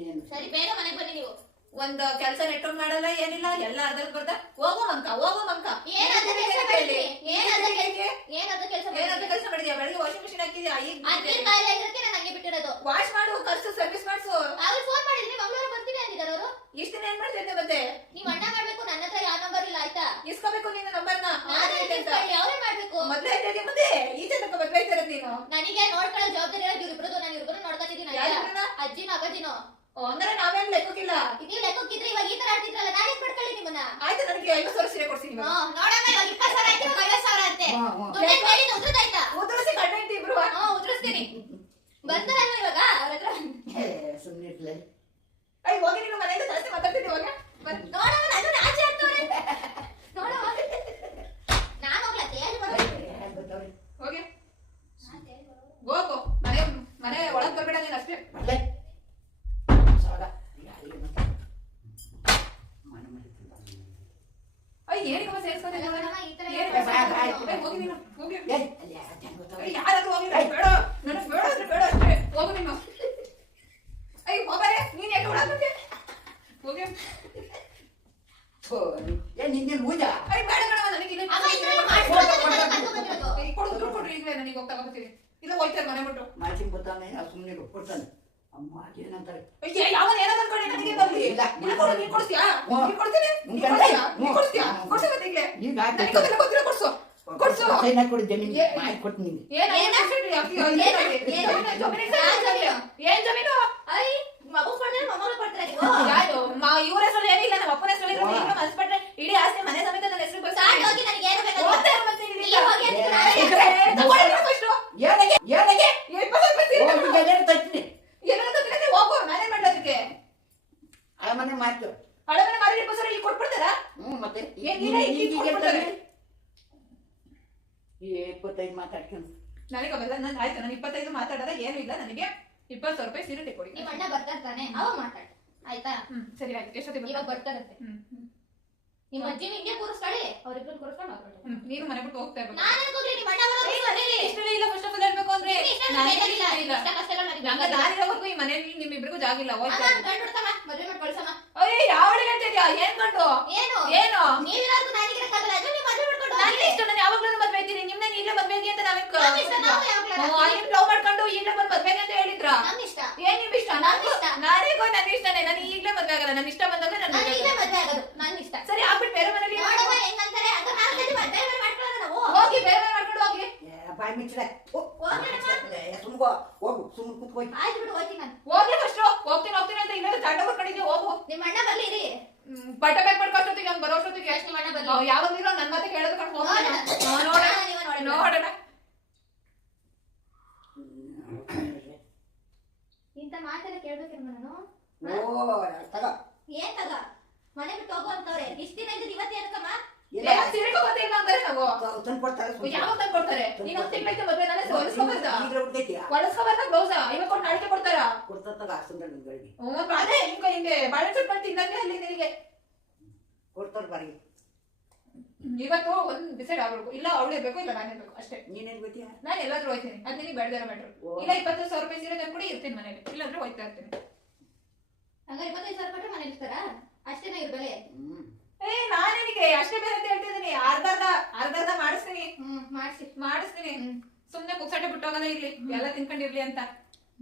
ಏನು ಸರಿ ಬೇಗ ಮನೆಗೆ ಬನ್ನಿ ನೀವು. ಒಂದ್ ಕೆಲ್ಸ ನೆಟ್ಕೊಂಡ್ ಮಾಡಲ್ಲ ಏನಿಲ್ಲ, ಎಲ್ಲ ಅರ್ಧಕ್ ಬರ್ದ. ಹೋಗು ಮಂಕ ಏನಾದ ಕೆಲಸ ಮಾಡಿದ್ರಿ? ಏನಾದ ಕೆಲಸ ಮಾಡಿದ್ಯಾ? ಬೆಳಗ್ಗೆ ವಾಷಿಂಗ್ ಮಿಷಿನ್ ಹಾಕಿದ್ಯಾ? ಈಗ ಅಜ್ಜಿ ಕಾಯಿಲೆ ಆಗಿರೋದಕ್ಕೆ ನಾನು ಹಂಗೆ ಬಿಟ್ಟಿರೋದು. ವಾಶ್ ಮಾಡು, ಖರ್ಚು ಸರ್ವಿಸ್ ಮಾಡ್ಸು. ಅವ್ರು ಫೋನ್ ಮಾಡಿದ್ರಿ ಮಂಗಳವಾರ ಬರ್ತೀನಿ ಅಂದಿದ್ದಾರೆ ಅವರು. ಇಷ್ಟ ದಿನ ಏನ್ ಮಾಡ್ತಿದ್ದೆ ಮತ್ತೆ? ನೀವ್ ಅಣ್ಣ ಮಾಡ್ಬೇಕು, ನನ್ನ ಹತ್ರ ಯಾವ ನಂಬರ್ ಇಲ್ಲ ಆಯ್ತಾ? ಇಸ್ಕೋಬೇಕು ನೀನು ನಂಬರ್ನ. ಅವರೇ ಮಾಡ್ಬೇಕು. ಮದ್ವೆ ಆಯ್ತಾ ಮತ್ತೆ? ಈಚೆ ತನಕ ಮದ್ವೆ ಆಯ್ತಾರ ನೀನು? ನನಗೆ ನೋಡ್ಕೊಳ್ಳೋ ಜವಾಬ್ದಾರಿ ಇರೋದು ಇವ್ರಿಬ್ರದು. ನಾನು ಇವ್ರಿಬ್ರು ನೋಡ್ಕೊತಿದ್ದೀನಿ. ಅಜ್ಜಿನೋ ಅಪ್ಪಾಜಿನೋ. ಅಂದ್ರೆ ನಾವೇನ್ ಲೆಕ್ಕಕ್ಕಿಲ್ಲ. ಇದೀವ್ ಲೆಕ್ಕಕ್ಕಿದ್ರೆ ಇವಾಗ ಈ ತರ ಆಡ್ತಿದ್ರಲ್ಲ, ನಾನೇ ಪಡ್ಕೊಳ್ಳಿ ನಿಮ್ಮನ್ನ. ಆಯ್ತು, ನನಗೆ 50,000 ಸೀರೆ ಕೊಡ್ತೀನಿ. ನೋಡಮ್ಮ ಇವಾಗ 20,000 ಆಯ್ತು, 50,000 ಅಂತೆ. ಉದ್ರದಾಯ್ತಾ? ಉದ್ರಸಿ ಗಂಡ ಹೆಂಡತಿ ಇಬ್ರು. ಉದ್ರಿಸ್ತೀನಿ. ಬರ್ತಾರಲ್ವ ಇವಾಗ ಅವ್ರ ಹತ್ರ? ಸುಮ್ಮನೆ ಇರ್ಲಿ. ಅಯ್ಯ ಹೋಗಿ, ನೀನು ಮನೆಯಿಂದ ಜಾಸ್ತಿ ಮಾತಾಡ್ತೀನಿ ಇವಾಗ. ನೋಡಮ್ಮ ನನ್ನ ಆಚೆ ಆಗ್ತವ್ರೆ. ನೋಡಮ್ಮ ನಾನು ಹೋಗ್ಲತ್ತೆ ಯಾರು ಬರೋದು? ಹೋಗಿ ಹೋಗು. ಮನೆ ಒಳಗ್ ಬರ್ಬೇಡ ನೀನು ಅಷ್ಟೇ. ಏನಕ್ಕೆ ಸೇರಿಸ್ಕೊಂಡೆ? ಹೋಗಿ ನೀನು, ಹೋಗಿ. ಯಾರಾದ್ರೂ ಹೋಗಿ, ಬೇಡ ನನಗೆ ಬೇಡ ಅಂದ್ರೆ ಬೇಡ ಅಷ್ಟೇ. ಹೋಗು ನೀನು. ಅಯ್ಯ ಹೋಗರೆ, ನೀನ್ ಯಾಕೆ ಹೊಡಕ್ಕೆ? ಹೋಗಿ. ನಿಂಗೆ ಪೂಜಾ ಅಯ್ಯ ಬೇಡ ಬೇಡ, ನನಗೆ ಇಲ್ಲ. ಕೊಡು ಕೊಡ್ರಿ, ಈಗಲೇ ನನಗೆ ಹೋಗ್ತಾ ಬರ್ತೀನಿ. ಇಲ್ಲ ಹೋಯ್ತಾರೆ ಮನೆ ಬಿಟ್ಟು. ಮಾಚಿಂಗ್ ಬರ್ತಾನೆ, ಸುಮ್ಮನೆ ಕೊಡ್ತಾನೆ. ಅಮ್ಮ ಏನಂತಾರೆ? ಯಾವನ್ ಏನೋ ಅನ್ಕೊಳ್ಳಿ, ನನಗೆ ಬರ್ಲಿ. ನೀನ್ ಕೊಡ್ತೀಯಾ? ನೀನ್ ಕೊಡ್ತೀನಿ. ಕೊಡ್ತೀಯಾ? ಕೊಡ್ಸಿ ಮತ್ತೆ ಈಗಲೇ. ಕೊಡ್ಸು ಕೊಡ್ಸು. ಕೊಡಿದ್ದೆ ಮಾಡಿ ಕೊಟ್ಟು ನಿಂಗೆ. ಏನ್ ಜಮೀನು? ಮಗು ಕೊಡ್ತಾರೆ, ಮೊಮ್ಮಗಳು ಕೊಡ್ತಾರೆ. ಯಾರು ಇವ್ರ ಹೆಸರು ಏನಿಲ್ಲ, ನಮ್ಮ ಅಪ್ಪನ ಹೆಸರು ಇರೋದು. ಮನಸ್ಪಟ್ಟೆ ಇಡೀ ಆಸ್ತಿ ಮನೆ ಸಮೇತ ನನ್ನ ಹೆಸರು ಹೋಗಿ ನನಗೆ ಏನು ಬೇಕು ಹೋಗು. ನಾನೇ ಮಾಡೋದಕ್ಕೆ ಮನೆ ಮಾತು ಹಳೆ ಮನೆ ಮಾರಿ ಈಗ ಕೊಟ್ಬಿಡ್ತಾರ. ಮತ್ತೆ 25 ಮಾತಾಡ್ಕೊಂಡು ನನಗೆ ಅವೆಲ್ಲ ನನ್ ಆಯ್ತು. ನಾನು 25 ಮಾತಾಡೋದ ಏನು ಇಲ್ಲ. ನನಗೆ 20,000 ರೂಪಾಯಿ ಸೀರೆ ಕೊಡಿ. ನಿಮ್ಮ ಅಣ್ಣ ಬರ್ತಾರೆ ತಾನೆ, ಅವಾಗ ಮಾತಾಡಿ ಆಯ್ತಾ? ಸರಿ ಆಯ್ತು. ಎಷ್ಟೊತ್ತಿಗೆ ಇವಾಗ ಬರ್ತಾರಂತೆ. ನಿಮ್ಮ ಅಜ್ಜಿ ಹಿಂಗೆ ಕೂರಿಸ್ಕೊಳ್ಳಿ, ಅವ್ರಿಬ್ರು ಕೂರಿಸ್ಕೊಂಡು ಹೋಗ್ಬಿಡಿ. ನೀನು ಮನೆ ಬಿಟ್ಟು ಹೋಗ್ತಾ ಇರ್ಬೇಕು. ನಾನು ಹೋಗ್ಲಿ, ನಿಮ್ಮ ಅಣ್ಣ ಬರೋದು ಇಷ್ಟನೇ ಇಲ್ಲ. ಫಸ್ಟ್ ಆಫ್ ಆಲ್ ಹೇಳ್ಬೇಕು ಅಂದ್ರೆ ನಾನಿರೋವರೆಗೂ ಈ ಮನೆಯಲ್ಲಿ ನಿಮ್ಮಿಬ್ರಿಗೂ ಜಾಗ ಇಲ್ಲ. ಮದುವೆ ಮಾಡಿ ಕಳ್ಸಮ್ಮ. ಅಯ್ಯ ಯಾವ ಹೇಳ್ತಿದ್ಯಾ? ಏನ್ ಕಂಡು ಏನು ಏನು ನೀವಿರೋದು ನಾನಿಗಿರಕ್ಕಾಗಲ್ಲ. ಅದು ನೀವು ಮದುವೆ ಮಾಡ್ಕೊಂಡು ನನ್ನ ಇಷ್ಟ. ನಾನು ಯಾವಾಗ್ಲೂ ಮದ್ವೆ ಇದ್ದೀನಿ. ನಿಮ್ನ ಈಗಲೇ ಮದ್ವೆ ಆಗಿ ಅಂತ ನಾವೇ ಲವ್ ಮಾಡ್ಕೊಂಡು ಈಗಲೇ ಬಂದ್ ಮದ್ವೆ ಅಂತ ಹೇಳಿದ್ರ? ನಮ್ಮ ಇಷ್ಟ. ಏನ್ ನಿಮ್ ಇಷ್ಟ? ನಾನೇಗೋ ನನ್ನ ಇಷ್ಟನೇ. ನಾನು ಈಗಲೇ ಮದ್ವೆ ಆಗಲ್ಲ. ನನ್ನ ಇಷ್ಟ ಬಂದಾಗ ನಾನು ಈಗಲೇ ಮದ್ವೆ ಆಗೋದು ನನ್ನ ಇಷ್ಟ. ಸರಿ ಆಗ್ಬಿಟ್ಟು ಬೇರೆ ಮನೇಲಿ ನೋಡವ ಹೆಂಗಂತಾರೆ ಅಂತ. ನಾನು ಮದ್ವೆ ಮಾಡ್ಕೊಳ್ಳೋಣ ನಾವು. ಹೋಗಿ ಬೇರೆ ಮನೆ ಮಾಡ್ಕೊಂಡು ಹೋಗಿ. ಬಾಯಿ ಮುಚ್ಚಲೆ ಸುಮ್ಗೋ ಹೋಗು. ಸುಮ್ಮನೆ ಕೂತ್ಕೋಗಿ ಆಯ್ತು ಬಿಡು, ಹೋಗ್ತೀನಿ ನಾನು. ಹೋಗಿ ಫಸ್ಟ್. ಹೋಗ್ತೀನಿ ಅಂತ ಇಲ್ಲ ಚಾಟ ಬರ್ಕೊಂಡಿದ್ದೆ. ಹೋಗು. ನಿಮ್ಮ ಅಣ್ಣ ಬರ್ಲಿ ಇರಿ. ಬಟ್ಟೆ ಪ್ಯಾಕ್ ಮಾಡ್ಕೊಷ್ಟೊತ್ತಿಗೆ ಅವ್ನು ಬರೋಷ್ಟೊತ್ತಿಗೆ ನಿಮ್ಮ ಅಣ್ಣ ಬರ್ಲಿ. ಯಾವಾಗಲೂ ನನ್ನ ಮಾತೆ ಕೇಳೋದು ಕಣ್. ನೋಡೋಣ. ಇಂತ ಮಾತೆಲ್ಲ ಕೇಳ್ಬೇಕೇನು ನಾನು? ತಗ ಏನ್ ತಗ? ಮನೆ ಬಿಟ್ಟು ಹೋಗು ಅಂತವ್ರೆ. ಇಷ್ಟ ದಿನ ಇದ್ದು ಇವತ್ತೇ ಅನ್ಕಮ್ಮ. ಸೀರೆ ಗೊತ್ತಿಲ್ಲ ಅಂದ್ರೆ ನಾವು ತಂದ್ಕೊಡ್ತಾರೆ. ಯಾವಾಗ ತಂದ್ಕೊಡ್ತಾರೆ? ನೀನ್ ಒಂದು ತಿಂಗಳೈತೆ ಮದ್ವೆ. ನಾನೇ ಹೊಲಿಸ್ಕೊಬಾರ್ದ? ಹುಡ್ಕೈತಿಯಾ ಹೊಲಿಸ್ಕೊಬಾರ್ದ ಬ್ಲೌಸ? ಇವಾಗ ಕೊಟ್ಟು ನಾಳಿಕೆ ಕೊಡ್ತಾರ? ಕೊಡ್ತಾಗ ಆಸಂದಲ್ಲಿ ಅದೇ ಹಿಂಗೆ ಬಾಳೆಹಣ್ಣು ಮಾಡಿ ತಿನ್ನಂಗೆ ಅಲ್ಲಿ ನಿನಗೆ ಕೊಡ್ತಾರ ಬಾರಿ. ಇವತ್ತು ಒಂದ್ ಡಿಸೈಡ್ ಆಗ್ಬೇಕು. ಇಲ್ಲ ಅವಳೇ ಬೇಕು, ಇಲ್ಲ ನಾನೇ ಬೇಕು ಅಷ್ಟೇ. ನೀನೇನ್ ಗೊತ್ತಿಯಾ? ನಾನು ಎಲ್ಲಾದ್ರೂ ಹೋಯ್ತೀನಿ. ಅದ್ ನಿನಗೆ ಬೇಡದಿರೋ ಮ್ಯಾಟ್ರು. ಇಲ್ಲ 25,000 ರೂಪಾಯಿ ಸೀರೆ ತಂದ್ಕೊಡಿ, ಇರ್ತೀನಿ ಮನೇಲಿ. ಇಲ್ಲಾಂದ್ರೆ ಹೋಯ್ತಾ ಇರ್ತೀನಿ. ಹಂಗಾರೆ 25,000 ಕೊಟ್ಟರೆ ಮನೇಲಿ ಇರ್ತಾರ? ಅಷ್ಟೇನ ಇವ್ರ ಬೆಲೆ? ನಾನೇನಿಗೆ ಅಷ್ಟೇ ಬೇರೆ ಅಂತ ಹೇಳ್ತಿದ್ದೀನಿ. ಅರ್ಧ ಮಾಡಿಸ್ತೀನಿ. ಮಾಡಿಸ್ತೀನಿ. ಸುಮ್ನೆ ಪುಕ್ಸಟ್ಟೆ ಬಿಟ್ಟೋಗಲ್ಲ. ಇಲ್ಲಿ ಎಲ್ಲ ತಿನ್ಕೊಂಡಿರ್ಲಿ ಅಂತ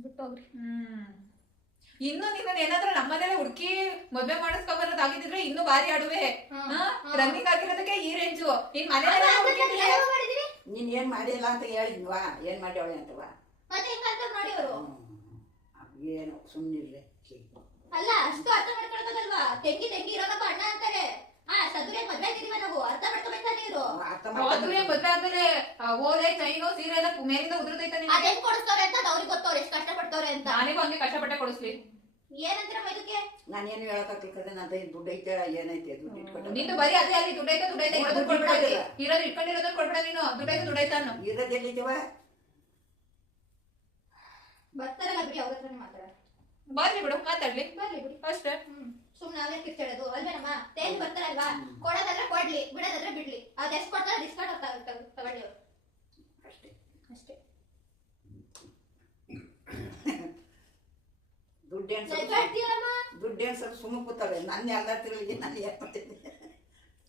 ಬಿಟ್ಟೋಗ್ರಿ. ಇನ್ನು ನಿನ್ನ ಏನಾದ್ರೂ ನಮ್ಮನೇಲೆ ಹುಡುಕಿ ಮದ್ವೆ ಮಾಡಿಸ್ಕೊಂಬರೋದಾಗಿದ್ರೆ ಇನ್ನು ಭಾರಿ ಅಡುವೆ ರನ್ನಿಂಗ್ ಆಗಿರೋದಕ್ಕೆ ಈ ರೇಂಜು ನಿನ್ ಮನೇಲೆ ನೀನ್ ಏನ್ ಮಾಡಿಲ್ಲ ಅಂತ ಹೇಳಿದ್ವಾ ಏನ್ ಮಾಡ್ಯಾವಳೆ ಅಂತವಾ ಏನು ಸುಮ್ಮನಿರ್ರೆ ಅಲ್ಲ ಅಷ್ಟು ಅರ್ಥ ಮಾಡ್ಕೊಳಕಲ್ವಾ ತೆಂಗಿ ಇರೋದಪ್ಪ ಅಣ್ಣ ಅಂತಾರೆ ಸದುವೆ ಮದ್ವೆ ಆಗಿದೀವ ನಾವು ಅರ್ಥ ಮಾಡ್ಕೊಬೇಕಾ ನೀರು ಮದ್ವೆ ಆದ್ಮೇಲೆ ಓಲೆ ಚೈನು ಸೀರೆ ಎಲ್ಲ ಮೇಲಿಂದ ಉದುರ್ತೈತ ಅದೇನ್ ಕೊಡಿಸ್ತವ್ರೆ ಅಂತ ಅವ್ರಿಗೆ ಗೊತ್ತವ್ರೆ ಎಷ್ಟು ಕಷ್ಟಪಡ್ತವ್ರೆ ಅಂತ ನಾನಿಗೂ ಹಂಗೆ ಕಷ್ಟಪಟ್ಟೆ ಕೊಡಿಸ್ಲಿ ಏನಂತೀರ ಇದಕ್ಕೆ ನಾನೇನು ಹೇಳಕ್ಕಾಗ್ಲಿಕ್ಕಂದ್ರೆ ನನ್ನ ದುಡ್ಡು ಐತೆ ಏನೈತೆ ದುಡ್ಡು ಇಟ್ಕೊಂಡು ನಿಂದು ಬರೀ ಅದೇ ಅಲ್ಲಿ ದುಡ್ಡೈತೆ ಇರೋದು ಕೊಡ್ಬಿಡ ಇರೋದು ಇಟ್ಕೊಂಡಿರೋದನ್ನ ಕೊಡ್ಬಿಡ ನೀನು ದುಡ್ಡೈತೆ ಅನ್ನು ಇರೋದು ಎಲ್ಲಿದ್ದೇವ ಬರ್ತಾರಲ್ಲ ಬಿಡಿ ಅವ್ರ ಹತ್ರನೇ ಮಾತಾಡ ಬರ್ಲಿ ಬಿಡು ಮಾತಾಡ್ಲಿ ಬರ್ಲಿ ಬಿಡಿ ಅಷ್ಟೇ ಸುಮ್ನೆ ನಾವೇ ಕಿರ್ಚಾಡೋದು ಅಲ್ವೇನಮ್ಮ ತೇಜ್ ಬರ್ತಾರಲ್ವಾ ಕೊಡೋದಾದ್ರೆ ಕೊಡ್ಲಿ ಬಿಡೋದಾದ್ರೆ ಬಿಡ್ಲಿ ಅದ್ ಎಷ್ಟು ಕೊಡ್ತಾರೆ ಡಿಸ್ಕೌಂಟ್ ತಗೊಳ್ಳಿ ಅವ್ರು ಅಷ್ಟೇ ಅಷ್ಟೇ ದುಡ್ಡೇನ್ ಸ್ವಲ್ಪ ಸುಮ್ಮ ಕೂತವೆ ನನ್ನ ಎಲ್ಲ ತಿರುಗಿ ನಾನು ಏನ್ ಮಾಡ್ತೀನಿ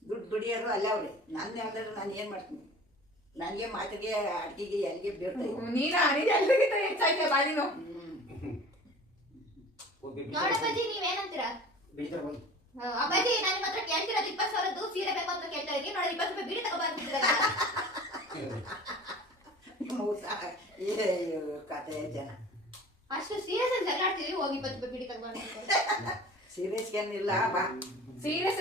ದುಡ್ಡು ದುಡಿಯೋರು ಅಲ್ಲ ಅವ್ರೆ ನನ್ನ ಯಾವ್ದಾದ್ರು ನಾನು ಏನ್ ಮಾಡ್ತೀನಿ ನನಗೆ ಮಾತಿಗೆ ಅಡ್ಗೆಗೆ ಎಲ್ಲಿಗೆ ಬೇಡ್ತಾ ನೀನ ಎಲ್ರಿಗಿಂತ ಹೆಚ್ಚಾಯ್ತೆ ಬಾಲಿನು ನೋಡಪ್ಪಾಜಿ ನೀವೇನಂತೀರಾ ಅಪ್ಪಾಜಿ ನಾನು ನಿಮ್ಮ ಹತ್ರ ಕೇಳ್ತಿರೋದು 20,000 ಸೀರೆ ಬೇಕು ಅಂತ ಕೇಳ್ತಾ ಇದ್ದೀನಿ ನೋಡಿ 20 ರೂಪಾಯಿ ಬೀಡಿ ತಗೊಬಂದಿದ್ದೀರಾ ಕತೆ ಜನ ಅಷ್ಟು ಸೀರಿಯಸ್ ಆಗಿ ಜಗಳಾಡ್ತೀವಿ ಹೋಗಿ 20 ರೂಪಾಯಿ ಬೀಡಿ ತಗೊಬಂದಿದ್ದೀರಾ ಸೀರಿಯಸ್ ಏನಿಲ್ಲ ಬಾ ಸೀರಿಯಸ್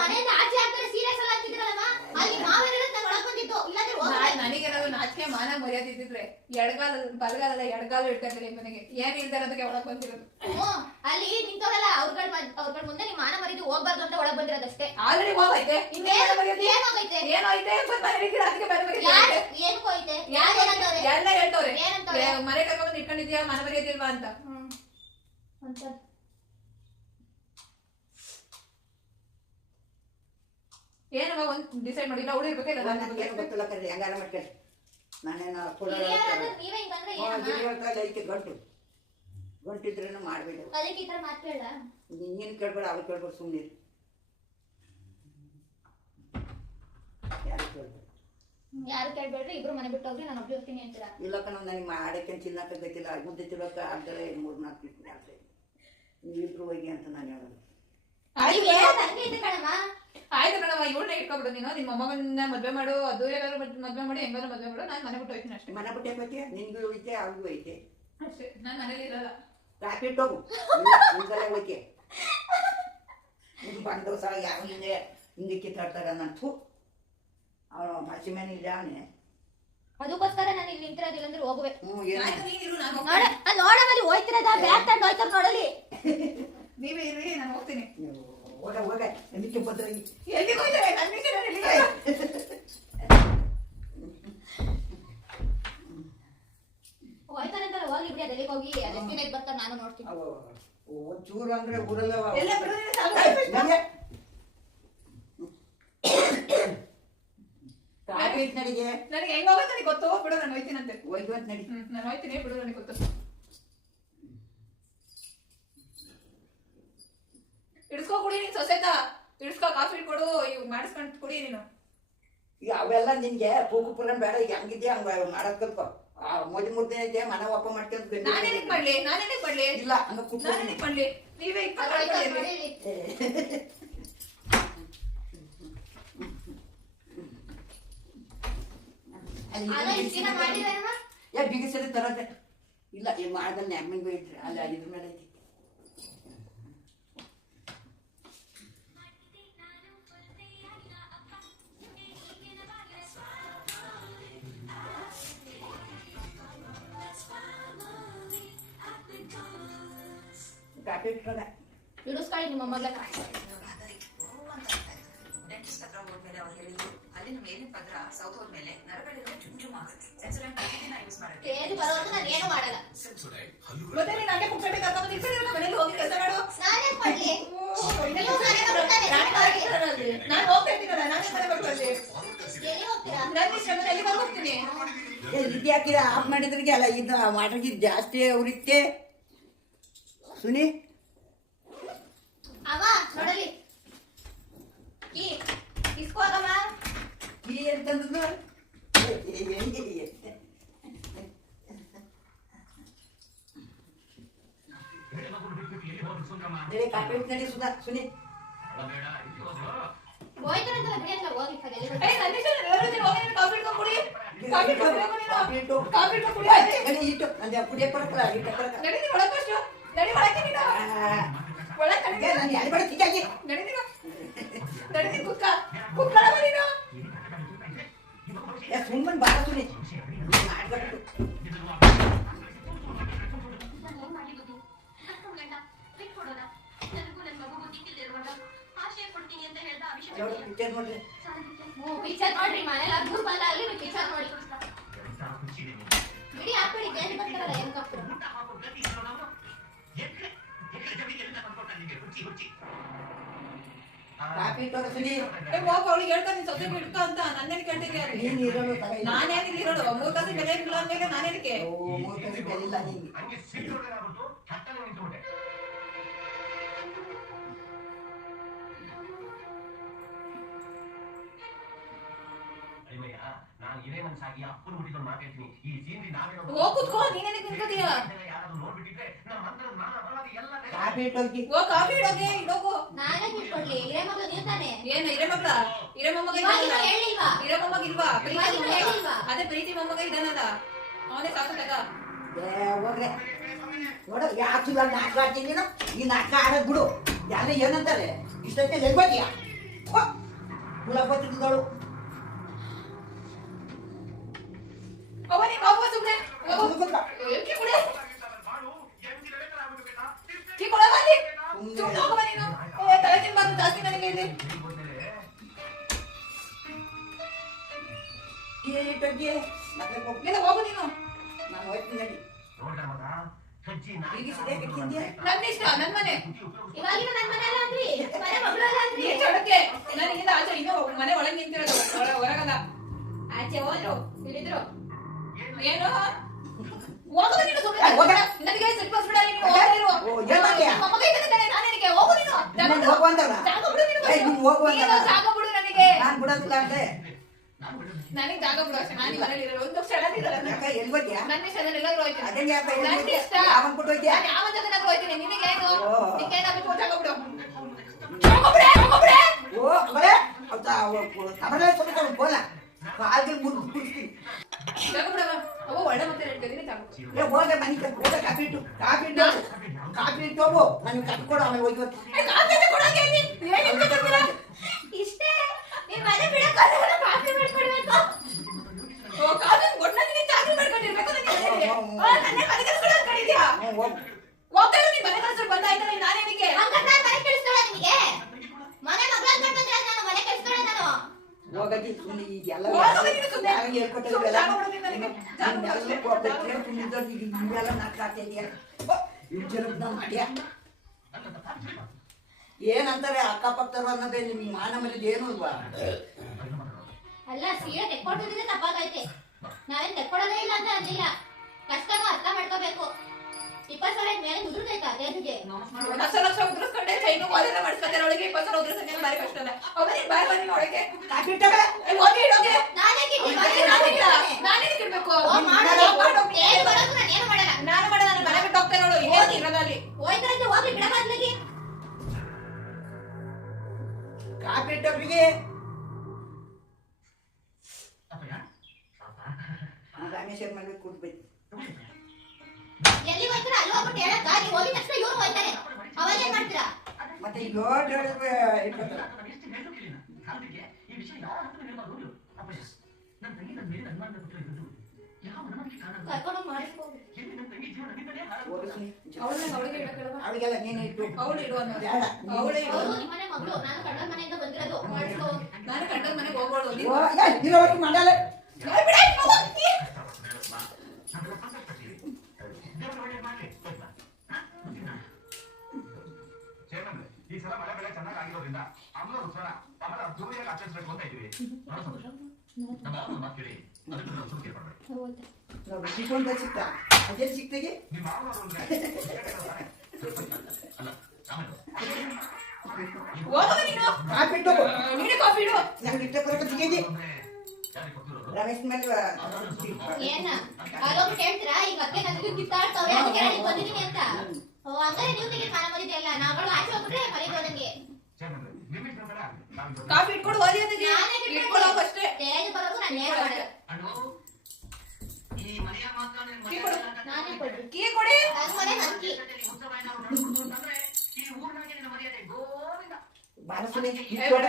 ಮನೆಯಿಂದ ಆಚೆ ಹಾಕ್ತಾರೆ ಸೀರಿಯಸ್ ಅಲ್ಲ ಅಂತಿದ್ರಲ್ಲಮ್ಮ ಅಲ್ಲಿ ನಾವೇನಿರೋದು ನಾವು ಒಳಗೆ ಬಂದಿದ್ದು ಇಲ್ಲಾಂದ್ರೆ ನನಗೇನಾದ್ರು ನಾಚಿಕೆ ಮಾನ ಮರ್ಯಾದೆ ಇದ್ದಿದ್ರೆ ಎಡಗಾಲ ಬಲಗಾಲಲ್ಲ ಎಡಗಾಲು ಇಡ್ತಾರೆ ಮನೆಗೆ ಏನ್ ಇಲ್ದಾರ ಅದಕ್ಕೆ ಒಳಗ್ ಬಂದಿರೋದು ಅಲ್ಲಿ ನಿಂತೋರಲ್ಲ ಅವ್ರಗಳ ಮುಂದೆ ನೀವು ಮಾನ ಮರಿದು ಹೋಗ್ಬಾರ್ದು ಅಂತ ಒಳಗ್ ಬಂದಿರೋದಷ್ಟೇ ಆಲ್ರೆಡಿ ಹೋಗೈತೆ ಏನಾಗೈತೆ ಏನೈತೆ ಅದಕ್ಕೆ ಏನಕ್ಕೋಯ್ತೆ ಎಲ್ಲ ಹೇಳ್ತವ್ರೆ ಮನೆ ಕರ್ಕೊಂಡ್ ಇಟ್ಕೊಂಡಿದ್ಯಾ ಮನ ಮರ್ಯಾದಿಲ್ವಾ ಅಂತ ಏನವ ಒಂದ್ ಡಿಸೈಡ್ ಮಾಡಿಲ್ಲ ಅವಳು ಇರ್ಬೇಕಿಲ್ಲ ನನಗೇನು ಗೊತ್ತಿಲ್ಲ ಕರೆ ಹೆಂಗಾರ ಮಾಡ್ಕೊಳ್ಳಿ ನಾನೇನು ಐತೆ ಗಂಟಿದ್ರೇನು ಮಾಡ್ಬೇಡ ನೀನು ಕೇಳ್ಬೇಡ ಅವ್ರು ಕೇಳ್ಬೇಡ ಸುಮ್ಮನೆ ಯಾರು ಕೇಳ್ಬೇಡ್ರಿ ಇಬ್ರು ಮನೆ ಬಿಟ್ಟು ಹೋಗ್ರಿ ನಾನು ಒಬ್ಬ ಹೋಗ್ತೀನಿ ಅಂತೀರಾ ಇಲ್ಲಕ್ಕ ನಾವು ನನಗೆ ಮಾಡಕ್ಕೆ ಚಿನ್ನಕ್ಕೆ ಗೊತ್ತಿಲ್ಲ ಮುದ್ದೆ ತಿಳಕ ಆಗ್ತಾರೆ 3-4 ಲಿಟ್ರ್ ಆಗ್ತದೆ ನೀವಿಬ್ರು ಹೋಗಿ ಅಂತ ನಾನು ಹೇಳೋದು ಆಯ್ತು ಕಣವ ಇವಳನ್ನ ಇಟ್ಕೊಬಿಡು ನೀನು ನಿಮ್ಮ ಮೊಮ್ಮಗನ್ನ ಮದ್ವೆ ಮಾಡು ಅದು ಯಾರು ಮದ್ವೆ ಮಾಡಿ ಹೆಂಗಾರು ಮದ್ವೆ ಮಾಡು ನಾನು ಮನೆ ಬಿಟ್ಟು ಹೋಗ್ತೀನಿ ಅಷ್ಟೇ ಮನೆ ಬಿಟ್ಟೆ ಹೋಗ್ತೀಯ ನಿನ್ಗೂ ಹೋಯ್ತೆ ಅವ್ರಿಗೂ ಐತೆ ಅಷ್ಟೇ ನಾನು ಮನೇಲಿ ಇರಲ್ಲ ರಾತ್ರಿ ಹೋಗು ಮುಂದಲೇ ಹೋಯ್ಕೆ ಇದು ಬಂದ ದಿವಸ ಯಾವ ಹಿಂಗೆ ಕಿತ್ತಾಡ್ತಾರೆ ನಾನು ಥೂ ಅವನು ಮಸಿ ಮನೆ ಇಲ್ಲ ಅವನೇ ಅದಕ್ಕೋಸ್ಕರ ನಾನು ಇಲ್ಲಿ ನಿಂತಿರೋದಿಲ್ಲ ಅಂದ್ರೆ ಹೋಗುವೆ ನೋಡಮಲ್ಲಿ ಹೋಯ್ತಿರೋದ ಬ್ಯಾಗ್ ತಂದು ಹೋಯ್ತಾರೆ ನೋಡಲಿ ನೀವೇ ಇರ್ರಿ ನಾನು ಹೋಗ್ತೀನಿ ಹೋಗ ಎಲ್ಲಿಗೆ ಬಂದ್ರೆ ಎಲ್ಲಿಗೆ ಹೋಯ್ತಾರೆ ಹೋಯ್ತಾರೆ ಅಂತ ಹೋಗ್ಲಿ ಬಿಡಿ ಅದೆಲ್ಲಿಗೆ ಹೋಗಿ ಅದಕ್ಕೆ ಬರ್ತಾರೆ ನಾನು ನೋಡ್ತೀನಿ ಒಂಚೂರು ಅಂದ್ರೆ ಊರಲ್ಲ ನಡಿಗೆ ನನಗೆ ಹೆಂಗ ಹೋಗೋದು ನನಗೆ ಗೊತ್ತು ಬಿಡು ನಾನು ಹೋಯ್ತೀನಂತೆ ಹೋಯ್ತು ನಡಿ ನಾನು ಹೋಯ್ತೀನಿ ಬಿಡು ನನಗೆ ಗೊತ್ತು ಇಡ್ಸ್ಕೊ ಕುಡಿ ನೀನ್ ಸೊಸೆತ ಇಡ್ಸ್ಕೊ ಕಾಫಿ ಕೊಡು ಇವ್ ಮಾಡಿಸ್ಕೊಂಡ್ ಕುಡಿ ನೀನು ಈಗ ಅವೆಲ್ಲ ನಿನ್ಗೆ ಪೂಕು ಪುರಾನ್ ಬೇಡ ಈಗ ಹಂಗಿದ್ಯಾ ಹಂಗ ಮಾಡಕ್ ಕಲ್ಕೊ ಮೊದಲು ಮುದ್ದೆ ಐತೆ ಮನೆ ಒಪ್ಪ ಮಾಡ್ಕೊಂಡು ನಾನೇನಕ್ ಮಾಡ್ಲಿ ಇಲ್ಲ ಹಂಗ ನಾನೇನಕ್ ಮಾಡ್ಲಿ ನೀವೇ ಬಿಗಿಸರಿ ತರದೆ ಇಲ್ಲ ಈ ಮಾಡದಲ್ಲಿ ನೆಮ್ಮಂಗೆ ಇಟ್ರೆ ಅಲ್ಲಿ ಇದ್ರ ಮೇಲೆ ಐತಿ ಕಾಫಿ ಇಟ್ಕೊಂಡೆ ಇಡಿಸ್ಕೊಳ್ಳಿ ನಿಮ್ಮ ಮೊದಲ ಡೆಂಟಿಸ್ಟ್ ಹತ್ರ ಹೋದ್ಮೇಲೆ ಅವ್ರು ಹೇಳಿದ್ರು ಅಲ್ಲಿನ ಮೇಲಿನ ಪದ್ರ ಸೌತ್ ಹೋದ್ಮೇಲೆ ನರಗಳಿರೋ ಜುಂಜುಮಾಗುತ್ತೆ ಸೆನ್ಸೊಡೈನ್ ಪ್ರತಿದಿನ ಯೂಸ್ ಮಾಡುತ್ತೆ ತೇಜು ಬರೋದು ನಾನು ಏನು ಮಾಡಲ್ಲ ಮತ್ತೆ ನೀನು ಹಂಗೆ ಕುಕ್ಕಟ್ಟೆ ಕರ್ಕೊಂಡು ಇರ್ತೀರಲ್ಲ ಮನೇಲಿ ಹೋಗಿ ಕೆಲಸ ಮಾಡು ನಾನೇ ಮಾಡ್ಲಿ ನಾನು ಹೋಗ್ತಾ ಇದ್ದೀನಲ್ಲ ನಾನೇ ಮನೆ ಬರ್ಕೊಳ್ಳಿ ಎಲ್ಲಿ ಹೋಗ್ತೀರಾ ನಾನು ಇಷ್ಟ ಎಲ್ಲಿ ಹೋಗ್ತೀನಿ ಇದು ಹಾಕಿದ ಆಫ್ ಮಾಡಿದ್ರಿಗೆ ಅಲ್ಲ ಇದು ವಾಟರ್ಗೆ ಜಾಸ್ತಿ ಉರಿತೆ ಸುನಿ ಅವ ನೋಡಲಿ ಇಸ್ಕೋಗಮ್ಮ ಈ ಎಂತಂದ್ರು ನಡಿ ಸುಧಾ ಸುನಿ ಹೋಯ್ತಾರಂತಲ್ಲ ಬಿಡಿ ಅಂತ ಹೋಗಿ ಸರ್ ಎಲ್ಲಿ ಏ ನಂದೀಶ ಎಲ್ಲರೂ ಹೋಗಿ ನೀನು ಕಾಫಿ ಇಟ್ಕೊಂಡು ಕುಡಿ ಕಾಫಿ ಇಟ್ಕೊಂಡು ಕುಡಿ ನಡಿ ಇಟ್ಟು ನಂಗೆ ಕುಡಿಯಕ್ಕೆ ಬರಲ್ಲ ಇಟ್ಟು ಬರಲ್ಲ ನಡಿ ನೀನು ಒಳಗೆ ಫಸ್ಟ್ ನಡಿ ಒಳಗೆ ನೀನು ಒಳಗೆ ನಡಿ ನಾನು ಯಾರು ಬೇಡ ತಿಂಗಾಗಿ ನಡಿ ನೀನು ನಡಿ ನೀನು ಕುಕ್ಕಳವ ನೀನು ಸುಮ್ಮನೆ ಬಾರ ಸುನಿ ಮಾಡ್ಬೇಕು ಪಿಕ್ಚರ್ ನೋಡ್ರಿ ಪಿಕ್ಚರ್ ನೋಡ್ರಿ ಮನೇಲಿ ಅದ್ಭುತ ಬಲ್ಲ ಅಲ್ಲಿ ಪಿಕ್ಚರ್ ನೋಡಿ ಬಿಡಿ ಹಾಕ್ಬಿಡಿ ಜೈಲ್ ಬರ್ತಾರಲ್ಲ ಏನ್ ಕಪ್ಪು ಕಾಫಿ ಇಟ್ಟು ಸುನಿ ಏ ಹೋಗ ಅವಳಿಗೆ ಹೇಳ್ತಾ ನೀನು ಸೊಸೆ ಬಿಡ್ಕ ಅಂತ ನನ್ನೇನು ಕೇಳ್ತಿದ್ಯಾ ನೀನು ಇರೋದು ನಾನೇನಿಲ್ಲ ಇರೋದು 3 ಕಾಸು ಬೆಲೆ ಇಲ್ಲ ಅಂದ್ಮೇಲೆ ನಾನೇನಕ್ಕೆ ಮೂರು ಕಡೆ ಬೆಳಿಲ್ಲ ನಿಂಗೆ ನಾನು ಇದೇ ಮನ್ಸಾಗಿ ಅಪ್ಪನ ಹುಟ್ಟಿಕೊಂಡು ಮಾತಾಡ್ತೀನಿ ಈ ಸೀನ್ರಿ ನಾವೇನೋ ಹೋಗ್ ಕುತ್ಕೋ ನೀನೇನಕ್ಕೆ ನಿಂತ್ಕೋತೀಯ ಯಾರಾದ್ರೂ ನೋಡ್ಬಿಟ್ಟಿದ್ರೆ ನಮ್ಮ ಮಂತ್ರ ಮಾನ ಬರಲಾಗಿ ಎಲ್ಲ ಕಾಫಿ ಇಟ್ಟೋಗಿ ಹೋಗ್ ಕಾಫಿ ಇಡೋಗೆ ಇಡೋಗು ನಾನೇ ಕಿಟ್ಕೊಡ್ಲಿ ಹಿರೇ ಮಗಳು ನೀವು ತಾನೆ ಏನ ಹಿರೇ ಮಗಳ ಹಿರೇ ಮೊಮ್ಮಗ ಇವಾಗಿನ ಹೇಳಿಲ್ವಾ ಹಿರೇ ಮೊಮ್ಮಗ ಇಲ್ವಾ ಇವಾಗಿನ ಪ್ರೀತಿ ಹೇಳಿಲ್ವಾ ಅದೇ ಪ್ರೀತಿ ಮೊಮ್ಮಗ ಇದಾನದ ಅವನೇ ಸಾಕು ತಗ ಹೋಗ್ರೆ ನೋಡ ಯಾಕೆ ನಾಟಕ ಆಡ್ತೀನಿ ನೀನು ಈ ನಾಟಕ ಆಡೋದು ಬಿಡು ಯಾರ ಏನಂತಾರೆ ಇಷ್ಟಕ್ಕೆ ಎಲ್ಬೋದಿಯಾ ಕುಲಪತಿಗಳು ಅವನೇ ಹೋಗುವ ಸುಮ್ಮನೆ ಏಕೆ ಕುಡಿ ಕೀ ಕೊಡ ಬನ್ನಿ ಸುಮ್ಮನೆ ಹೋಗುವ ನೀನು ಏ ತಲೆ ತಿನ್ಬಾರ್ದು ಜಾಸ್ತಿ ನನಗೆ ಇಲ್ಲಿ ಇಟ್ಟೋಗಿ ಮತ್ತೆ ಇಲ್ಲ ಹೋಗು ನೀನು ನಾನು ಹೋಗ್ತೀನಿ ನಡಿ ನೋಡ್ರ ಮಗ ಕಜ್ಜಿ ಈಗ ಸಿದ್ಧಾಗಿ ತಿಂದ್ಯಾ ನನ್ನ ಇಷ್ಟ ನನ್ನ ಮನೆ ಇವಾಗಿನ ನನ್ನ ಮನೆ ಅಲ್ಲ ಅಂದ್ರಿ ಮನೆ ಮಗಳು ಅಲ್ಲ ಅಂದ್ರಿ ನೀ ಚಡಕ್ಕೆ ನನಗಿಂದ ಆಚೆ ಇನ್ನೂ ಮನೆ ಒಳಗೆ ನಿಂತಿರೋದು ಹೊರಗಲ್ಲ ಆಚೆ ಹೋದ್ರು ಇಲ್ಲಿದ್ರು ಏನು ಹೋಗು ನೀನು ಸುಮ್ಮನೆ ನನಗೆ ಸ್ವಲ್ಪ ಬಿಡ ನೀನು ಹೋಗಿರು ಮೊಮ್ಮಗ ಇದ್ದಾನೆ ತಾನೆ ನಾನೇನಿಗೆ ಹೋಗು ನೀನು ನಾನು ಹೋಗುವಂತಲ್ಲ ಜಾಗ ಬಿಡು ನೀನು ನೀನು ಹೋಗುವಂತಲ್ಲ ಜಾಗ ಬಿಡು ನನಗೆ ನಾನು ಬಿಡೋದಿಲ್ಲ ಅಂತೆ ನನಗೆ ಜಾಗ ಬಿಡು ಅಷ್ಟೇ ನಾನು ಮನೇಲಿ ಇರೋ ಒಂದು ಕ್ಷಣ ಇರಲ್ಲ ಯಾಕೆ ಎಲ್ಲಿ ಹೋಗ್ಯಾ ನನ್ನ ಇಷ್ಟ ನಾನು ಎಲ್ಲಾದ್ರೂ ಹೋಯ್ತೀನಿ ಅದೇ ಯಾಕೆ ನನ್ನ ಇಷ್ಟ ಯಾವನ್ ಬಿಟ್ಟು ಹೋಗ್ಯಾ ನಾನು ಯಾವ ಜೊತೆನಾದ್ರೂ ಹೋಯ್ತೀನಿ ನಿನಗೇನು ಓ. ನಿನಗೇನಾಗುತ್ತೆ ಜಾಗ ಬಿಡು ಜಾಗ ಬಿಡೆ ಓ ಬರೇ ತಮರೇ ಸ್ವಲ್ಪ ಬೋಲ ಕಾಲ್ಗೆ ಮುದ್ದು ಕುಡಿಸ್ತೀನಿ ಜಾಗ ಬಿಡವ ಅವ ಒಳ್ಳೆ ಮತ್ತೆ ಹೇಳ್ತಿದ್ದೀನಿ ಜಾಗ ಬಿಡು. ಏ ಹೋಗ ಮನೆಗೆ ಹೋಗ ಕಾಫಿ ಇಟ್ಟು ಹೋಗು ನನಗೆ ಕಟ್ಕೊಡು ಆಮೇಲೆ ಹೋಗಿ ಏ, ಕಾಫಿ ಅಂತ ಕೊಡೋಕೆ ಇಲ್ಲಿ ನೀವೇನ್ ಹಿಂದೆ ಬರ್ತೀರಾ? ಇಷ್ಟೇ ನೀವ್ ಮನೆ ಬಿಡಕ್ಕಾಗಲ್ಲ ಕಾಫಿ ಮಾಡ್ಕೊಡ್ಬೇಕು ಓ ಕಾಫಿ ಕೊಟ್ಟನಿಗೆ ಚಾಕರಿ ಮಾಡ್ಕೊಂಡಿರ್ಬೇಕು ನನಗೆ ಮನೆಗೆ. ಓ ನನ್ನೇ ಮನೆ ಕೆಲಸಗಳು ಅನ್ಕೊಂಡಿದ್ಯಾ ಹೋಗು ಹೋಗ್ತಾ ಇರೋ ನೀನ್ ಮನೆ ಕೆಲಸಗಳು ಬಂದಾಯ್ತಲ್ಲ ನಾನೇನಿಗೆ ಹಂಗಾರೆ ನಾನು ಮನೆ ಕೆಡಿಸ್ಕೊಳ ನಿಮಗೆ ಮನೆ ಮಗಳ ಅನ್ಕೊಂಡ್ರೆ ನಾನು ಮನೆ ಕೆಡಿಸ್ಕೊಳ ನಾನು ಹೋಗದಿ ಸುಮ್ಮನೆ ಈಗೆಲ್ಲ ಹೋಗದಿ ನೀನು ಸುಮ್ನೆ. ನಾನು ಹೇಳ್ಕೊಟ್ಟಿಲ್ಲ ಸುಮ್ನೆ ಜಾಗ ಬಿಡು ನನಗೆ. ಜಾಗ ಬಿಡು ಅಷ್ಟೇ. ಇವೆಲ್ಲ ನಾಟಕ ಆಗ್ತಿದ್ಯಾ ಇವ್ ಜನ ಮಾಡ್ಯಾ ಏನಂತಾರೆ ಅಕ್ಕಪಕ್ಕದವ್ರು ಅನ್ನೋದೇ ನಿಮ್ಗೆ ಮಾನ ಮರ್ಯಾದೆ ಏನು ಅಲ್ವಾ ಅಲ್ಲ ಸೀರೆ ತೆಕ್ಕೊಟ್ಟಿದ್ರೆ ತಪ್ಪಾಗೈತೆ ನಾವೇನ್ ತೆಕ್ಕೊಡೋದೇ ಇಲ್ಲ ಅಂತ ಅಂದಿಲ್ಲ ಕಷ್ಟನೂ ಅರ್ಥ ಮಾಡ್ಕೋಬೇಕು 20,000 ಮೇಲೆ ದುಡ್ಡೈತಾ ದೇಹಕ್ಕೆ ಲಕ್ಷ ಉದ್ರಿಸ್ಕೊಂಡೆ ಚೈನು ವಾಲೆಲ್ಲ ಮಾಡಿಸ್ಕೊತಾರೆ ಒಳಗೆ 20,000 ಉದ್ರಿಸೋಕೆ ಬಾರಿ ಕಷ್ಟ ಅಲ್ಲ ಅವನಿಗೆ ಬಾರಿ ಬನ್ನಿ ಒಳಗೆ ಕಾಫಿ ಇಟ್ಟವೆ ಹೋಗಿ ಇಡೋಗೆ ನಾನೇ ಕಿಟ್ಟಿ ನಾನೇನಕ್ಕೆ ಇಡ್ಬೇಕು ಏನು ಬರೋದು ನಾನು ಏನು ಮಾಡಲ್ಲ ನಾನು ಮಾಡ ನನ್ನ ಮನೆ ಬಿಟ್ಟು ಹೋಗ್ತೇನೆ ಅವಳು ಹೋಗಿ ಇರೋದಲ್ಲಿ ಹೋಯ್ತಾರಂತೆ ಹೋಗ್ಲಿ ಬಿಡ ಬದ್ಲಿಗೆ ಕಾಫಿ ಇಟ್ಟವ್ರಿಗೆ ರಾಮೇಶ್ವರ ಮಾಡ್ಬೇಕು ಕೊಡ್ಬೇಕು ಎಲ್ಲಿ ಹೋಯ್ತಾರ ಅಲ್ಲಿ ಹೋಗ್ಬಿಟ್ಟು ಹೇಳಕ್ಕ ನೀವು ಹೋಗಿದ ತಕ್ಷಣ ಇವ್ರು ಹೋಯ್ತಾರೆ ಅವಾಗೇನ್ ಮಾಡ್ತೀರಾ ಮತ್ತೆ ಈಗ ಯೋಟ್ ಹೇಳಿದ್ರೆ ಇಟ್ಕೊತಾರೆ ಈ ವಿಷಯ ಯಾವ ಹತ್ರ ನಿರ್ಮಾಣ ಅಪ್ಪಯ್ಯ ನನ್ನ ತಂಗಿ ನನ್ನ ಮೇಲೆ ಅನುಮಾನದ ಪುತ್ರ ಇದ್ದು ಯಾವ ನಮಗೆ ಕಾರಣ ಕರ್ಕೊಂಡು ಮಾಡಿಸ್ಬೋದು ಎಲ್ಲಿ ನನ್ನ ತಂಗಿ ಜೀವನ ನಿಂದಲೇ ಅವಳಿಗೆ ಇಡಕ್ಕಿಲ್ಲ ಅವಳಿಗೆಲ್ಲ ನೀನು ಇಟ್ಟು ಅವಳು ಇಡು ಅನ್ನೋ ಬೇಡ ಅವಳೇ ಇಡು ಅವರು ನಿಮ್ಮನೆ ಮಗಳು ನಾನು ಕಣ್ಣನ ಮನೆಯಿಂದ ಬಂದಿರೋದು ಮಾಡಿಸ್ಕೋ ನಾನು ಕಂಡದ ಮನೆಗೆ ಹೋಗೋಳು ನೀನು ಇರೋವರೆಗೆ ಮಾಡಲ್ಲ ಬಿಡೇ ಈ ಸಲ ಮಳೆ ಬೆಳೆ ಚೆನ್ನಾಗಿರೋದ್ರಿಂದ ಅಮ್ಮನ ಉತ್ಸವ ಬಹಳ ಅದ್ದೂರಿಯಾಗಿ ಆಚರಿಸಬೇಕು ಅಂತ ಇದ್ದೀವಿ ನಮ್ಮ ಮಾವನ ಮಾತು ಕೇಳಿ ಅದಕ್ಕೆ ನಾವು ಸುಖ ಪಡ್ಬೇಕು ಸಿಕ್ಕೊಂಡ ಸಿಕ್ತ ಅದೇ ಸಿಕ್ತಾಗೆ ನಿಮ್ಮ ಮಾವನವರು ಅಲ್ಲ ಹೋಗೋ ನೀನು ಕಾಫಿ ಇಟ್ಟು ನೀನೇ ಕಾಫಿ ಇಡು ನಮ್ಗೆ ಇಷ್ಟ ಬರಕ ಸಿಗಿದೆ ಯಾರಿಗೆ ಕೊಟ್ಟಿರೋದು ರಮೇಶ್ ಮೇಲೆ ಏನ ಅಲ್ಲೋಗಿ ಕೇಳ್ತೀರಾ ಈಗ ಅತ್ತೆ ನನಗೆ ಕಿತ್ತಾಡ್ತವ್ರೆ ಅದಕ್ಕೆ ನಾನು ಬಂದಿದ್ದೀನಿ ಅಂತ ಓ ಹಂಗಾರೆ ನೀವು ತೆಗೆದು ಮಾನ ಮರಿದೆಯಲ್ಲ ನಾವುಗಳು ಆಚೆ ಹೋಗ್ಬಿಟ್ರೆ ಮರಿಬೋದಂಗೆ ಸೇರ್ಕೊಂಡ್ರೆ ನಿಮ್ಮಿಷ್ಟ ಬೇಡ ನಾನು ಕಾಫಿ ಇಟ್ಕೊಡು ಓದಿ ಅಂತ ಇಟ್ಕೊಳ್ಳೋ ಅಷ್ಟೇ ತೇಜ್ ಬರೋದು ನಾನು ಹೇಳ್ಬಾರ್ದು ಅಣ್ಣು ಈ ಮನೆಯ ಮಾತ್ರ ನಾನೇ ಕೊಡ್ರಿ ಕೀ ಕೊಡಿ ನನ್ನ ಮನೆ ನನ್ಕಿ ಉತ್ಸವ ಏನಾದ್ರು ನಡೆಸ್ಕೊಂಡು ಅಂತಂದ್ರೆ ಈ ಊರಿನಾಗೆ ನಿನ್ನ ಮರ್ಯಾದೆ ಗೋವಿಂದ. ಬಾರಸುನೆ ಬೇಡ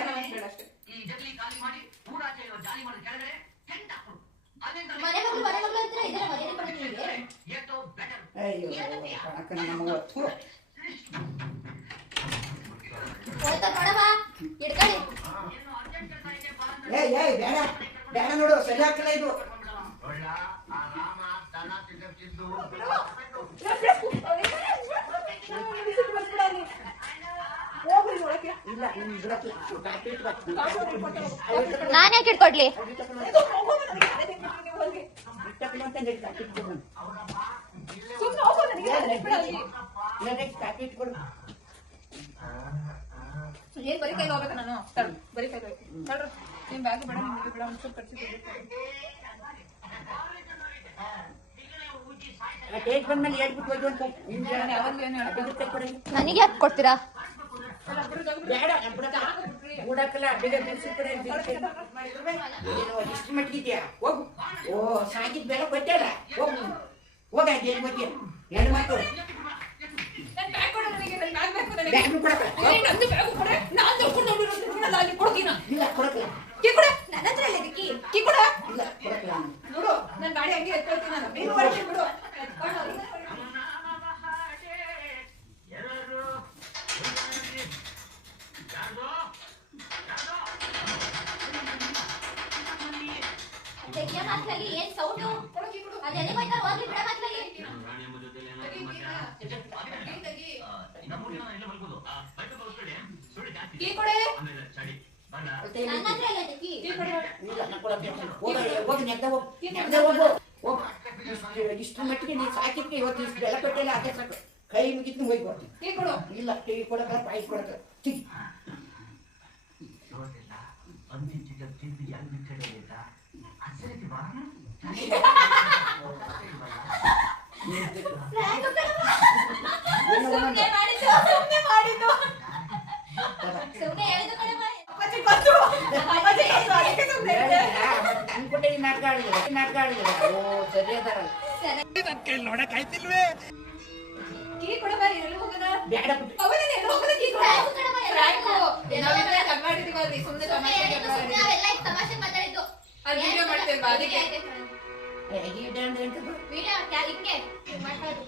ಅಷ್ಟೇ. ಈ ಜಗಲಿ ಖಾಲಿ ಮಾಡಿ ಊರಾಚೆ ಇರೋ ಜಾಲಿ ಮಾಡಿ ಕೆಳಗಡೆ ಟೆಂಟ್ ಹಾಕು. ಅಲ್ಲಿಂದ ಮನೆ ಮಗಳು ಅಂತ ಇದೆಲ್ಲ ಮರ್ಯಾದೆ ಕೊಡೋದು ನಿಮಗೆ ಏಟೋ ಬೆಟರ್. ಅಯ್ಯೋ ಕಣಕನ ನಮಗ ಥೂ ಹೋಯ್ತಾ ಕೊಡವಾ ಇಡ್ಕೊಳ್ಳಿ ಏನು ಅರ್ಜೆಂಟ್ ಕೆಲಸ ಇದೆ ಬಾ ಅಂತ ಏಯ್ ಬೇಡ ಬೇಡ ನೋಡು ಸರಿ ಹಾಕಲ್ಲ ಇದು ಒಳ್ಳ ಆ ರಾಮ ದನ ತಿಂದು ಇಲ್ಲ ನಿನ್ ಬಿಡಕ್ಕೆ ನಾನು ಯಾಕೆ ಇಟ್ಕೊಡ್ಲಿ ಇಟ್ಕೊಡು ಏನ್ ಬರೀ ಕೈಗೆ ಹೋಗ್ಬೇಕಾ ನಾನು ತಳ್ಳು ಬರೀ ಕೈಗೆ ಹೋಗ್ಬೇಕು ತಳ್ರು ನಿಮ್ ಬ್ಯಾಗ್ ಬೇಡ ನಿಮ್ಗೆ ಬೇಡ ಒಂಚೂರು ಪರಿಸ್ಥಿತಿ ಟೇಸ್ಟ್ ಬಂದ್ಮೇಲೆ ಹೇಳ್ಬಿಟ್ಟು ಹೋಗಿ ಅಂತ ಯಾವಾಗ್ಲೂ ಏನು ನನಗೆ ಯಾಕೆ ಕೊಡ್ತೀರಾ ಬೇಡ ಕೂಡಕ್ಕಲ್ಲ ಬೇಗ ಬಿಡಿಸಿ ಕೊಡಿ ಇಷ್ಟು ಮಟ್ಟಿಗಿದ್ಯಾ ಹೋಗು ಓ ಸಾಕಿದ್ ಬೇಡ ಗೊತ್ತಲ್ಲ ಹೋಗು ಹೋಗ ಏನು ಗೊತ್ತಿಯ ಹೆಣ್ಣು ಮಕ್ಕಳು ಬ್ಯಾಗ್ ಕೊಡಕ್ಕ ಇಲ್ಲ ಕೊಡಕ್ಕಲ್ಲ ನನ್ನ ಹತ್ರ ಇಲ್ಲ ಕೀ ಇಲ್ಲ ಕೊಡಕ್ಕಲ್ಲ ನೋಡು ನನ್ ಗಾಡಿ ಹಂಗೆ ಎತ್ಕೊಳ್ತೀನಿ ನಾನು ನೀನು ಬರ್ತೀನಿ ಬಿಡು ಎತ್ಕೊಂಡು ಹೋಗಿ. ತೆಗಿಯ ಮಾತ್ಲಾಗಿ ಏನ್ ಸೌಂಡು ಅದು ಎಲ್ಲಿ ಹೋಯ್ತಾರ ಹೋಗ್ಲಿ ಬಿಡ ಮಾತ್ಲಾಗಿ ಕೀ ಕೊಡೆ ನನ್ನ ಹತ್ರ ಇಲ್ಲ ಕೀ ಇಲ್ಲ ನಾನು ಕೊಡಕ್ಕೆ ಹೋಗಿ ನೆಗ್ದ ಹೋಗು ನೆಗ್ದ ಹೋಗು ಹೋಗು ಇಷ್ಟು ಮಟ್ಟಿಗೆ ನೀನು ಸಾಕಿದ್ಕೆ ಇವತ್ತು ಇಷ್ಟು ಬೆಲೆ ಕೊಟ್ಟಿಲ್ಲ ಅದೇ ಸಾಕು ಕೈ ಮುಗಿತು ಹೋಗಿ ಬರ್ತೀನಿ ಕೀ ಕೊಡು ಇಲ್ಲ ಟೀ ಕೊಡಕ್ಕಲ್ಲ ಪಾಯ್ಸ್ ಕೊಡಕ್ಕ ತಿಗಿ ಸುಮ್ನೆ ಮಾಡಿದ್ದು ಸುಮ್ನೆ ಹೇಳಿದ್ದು ಕಡಿಮೆ ಅಪ್ಪಾಜಿ ಬಂತು ಅದಕ್ಕೆ ಸುಮ್ನೆ ಇದ್ದೆ. ನನ್ ಕೊಟ್ಟೆ ನಾಟಕ ಆಡಿದ್ರೆ ಓ ಸರಿ ಅದಾರಲ್ಲ ಕೀ ಕೊಡಬಾ ಎಲ್ಲಿ ಹೋಗೋಣ ಬೇಡ ಬಿಟ್ಟು ಅವನೇ ಎಲ್ಲಿ ಹೋಗೋಣ ಕೀ ಕೊಡ ಫ್ರಾಂಕು ಕಣಮ್ಮ, ಎಲ್ಲ ಫ್ರಾಂಕು ಎಲ್ಲ ನಾವಿದ್ರೆ ಜಗಳ ಮಾಡಿದೀವಿ ಅಲ್ಲಿ ಸುಮ್ಮನೆ ಸುಮ್ನೆ ತಮಾಷೆ ಹೇಳಿದ್ದು ಸುಮ್ನೆ ಅವೆಲ್ಲ ಈಗ ತಮಾಷೆ ಮಾತಾಡಿದ್ದು ಅಲ್ಲಿ ವಿಡಿಯೋ ಮಾಡ್ತೇವೆ ಅದಕ್ಕೆ ಗೀಟ ಅಂದ್ರೆ ಎಂತದ್ದು ವಿಡಿಯೋ ಹಿಂಗೆ ಮಾತಾಡೋದು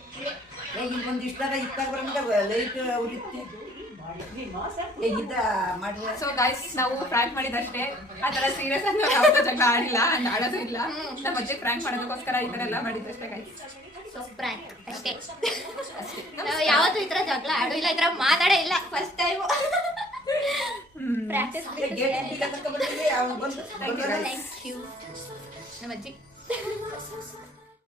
ಇಲ್ಲಿ ಒಂದು ಇಷ್ಟಾಗ ಇತ್ತಾಗ ಬರಂಗ ಲೈಟ್ ಉರಿಯುತ್ತೆ ಇದ್ದ ಮಾಡಿದ್ರೆ ಸೊ ಗೈಸ್ ನಾವು ಫ್ರಾಂಕ್ ಮಾಡಿದಷ್ಟೇ ಆ ತರ ಸೀರಿಯಸ್ ಆಗಿ ನಾವು ಯಾವತ್ತೂ ಜಗಳ ಆಡಿಲ್ಲ and ಆಡೋದು ಇಲ್ಲ ನಮ್ಮ ಅಜ್ಜಿ ಫ್ರಾಂಕ್ ಮಾಡೋದಕ್ಕೋಸ್ಕರ ಈ ತರ ಎಲ್ಲ ಮಾಡಿದಷ್ಟೇ ಗೈಸ್ ಸೊ ಫ್ರಾಂಕ್ ಅಷ್ಟೇ ನಾವು ಯಾವತ್ತೂ ಈ ತರ ಜಗಳ ಆಡೋ ಇಲ್ಲ ಈ ತರ ಮಾತಾಡೇ ಇಲ್ಲ ಫಸ್ಟ್ ಟೈಮ್ ಪ್ರಾಕ್ಟೀಸ್ ಗೇಟ್ ಬಂದು ಥ್ಯಾಂಕ್ ಯು ನಮ್ಮ ಅಜ್ಜಿ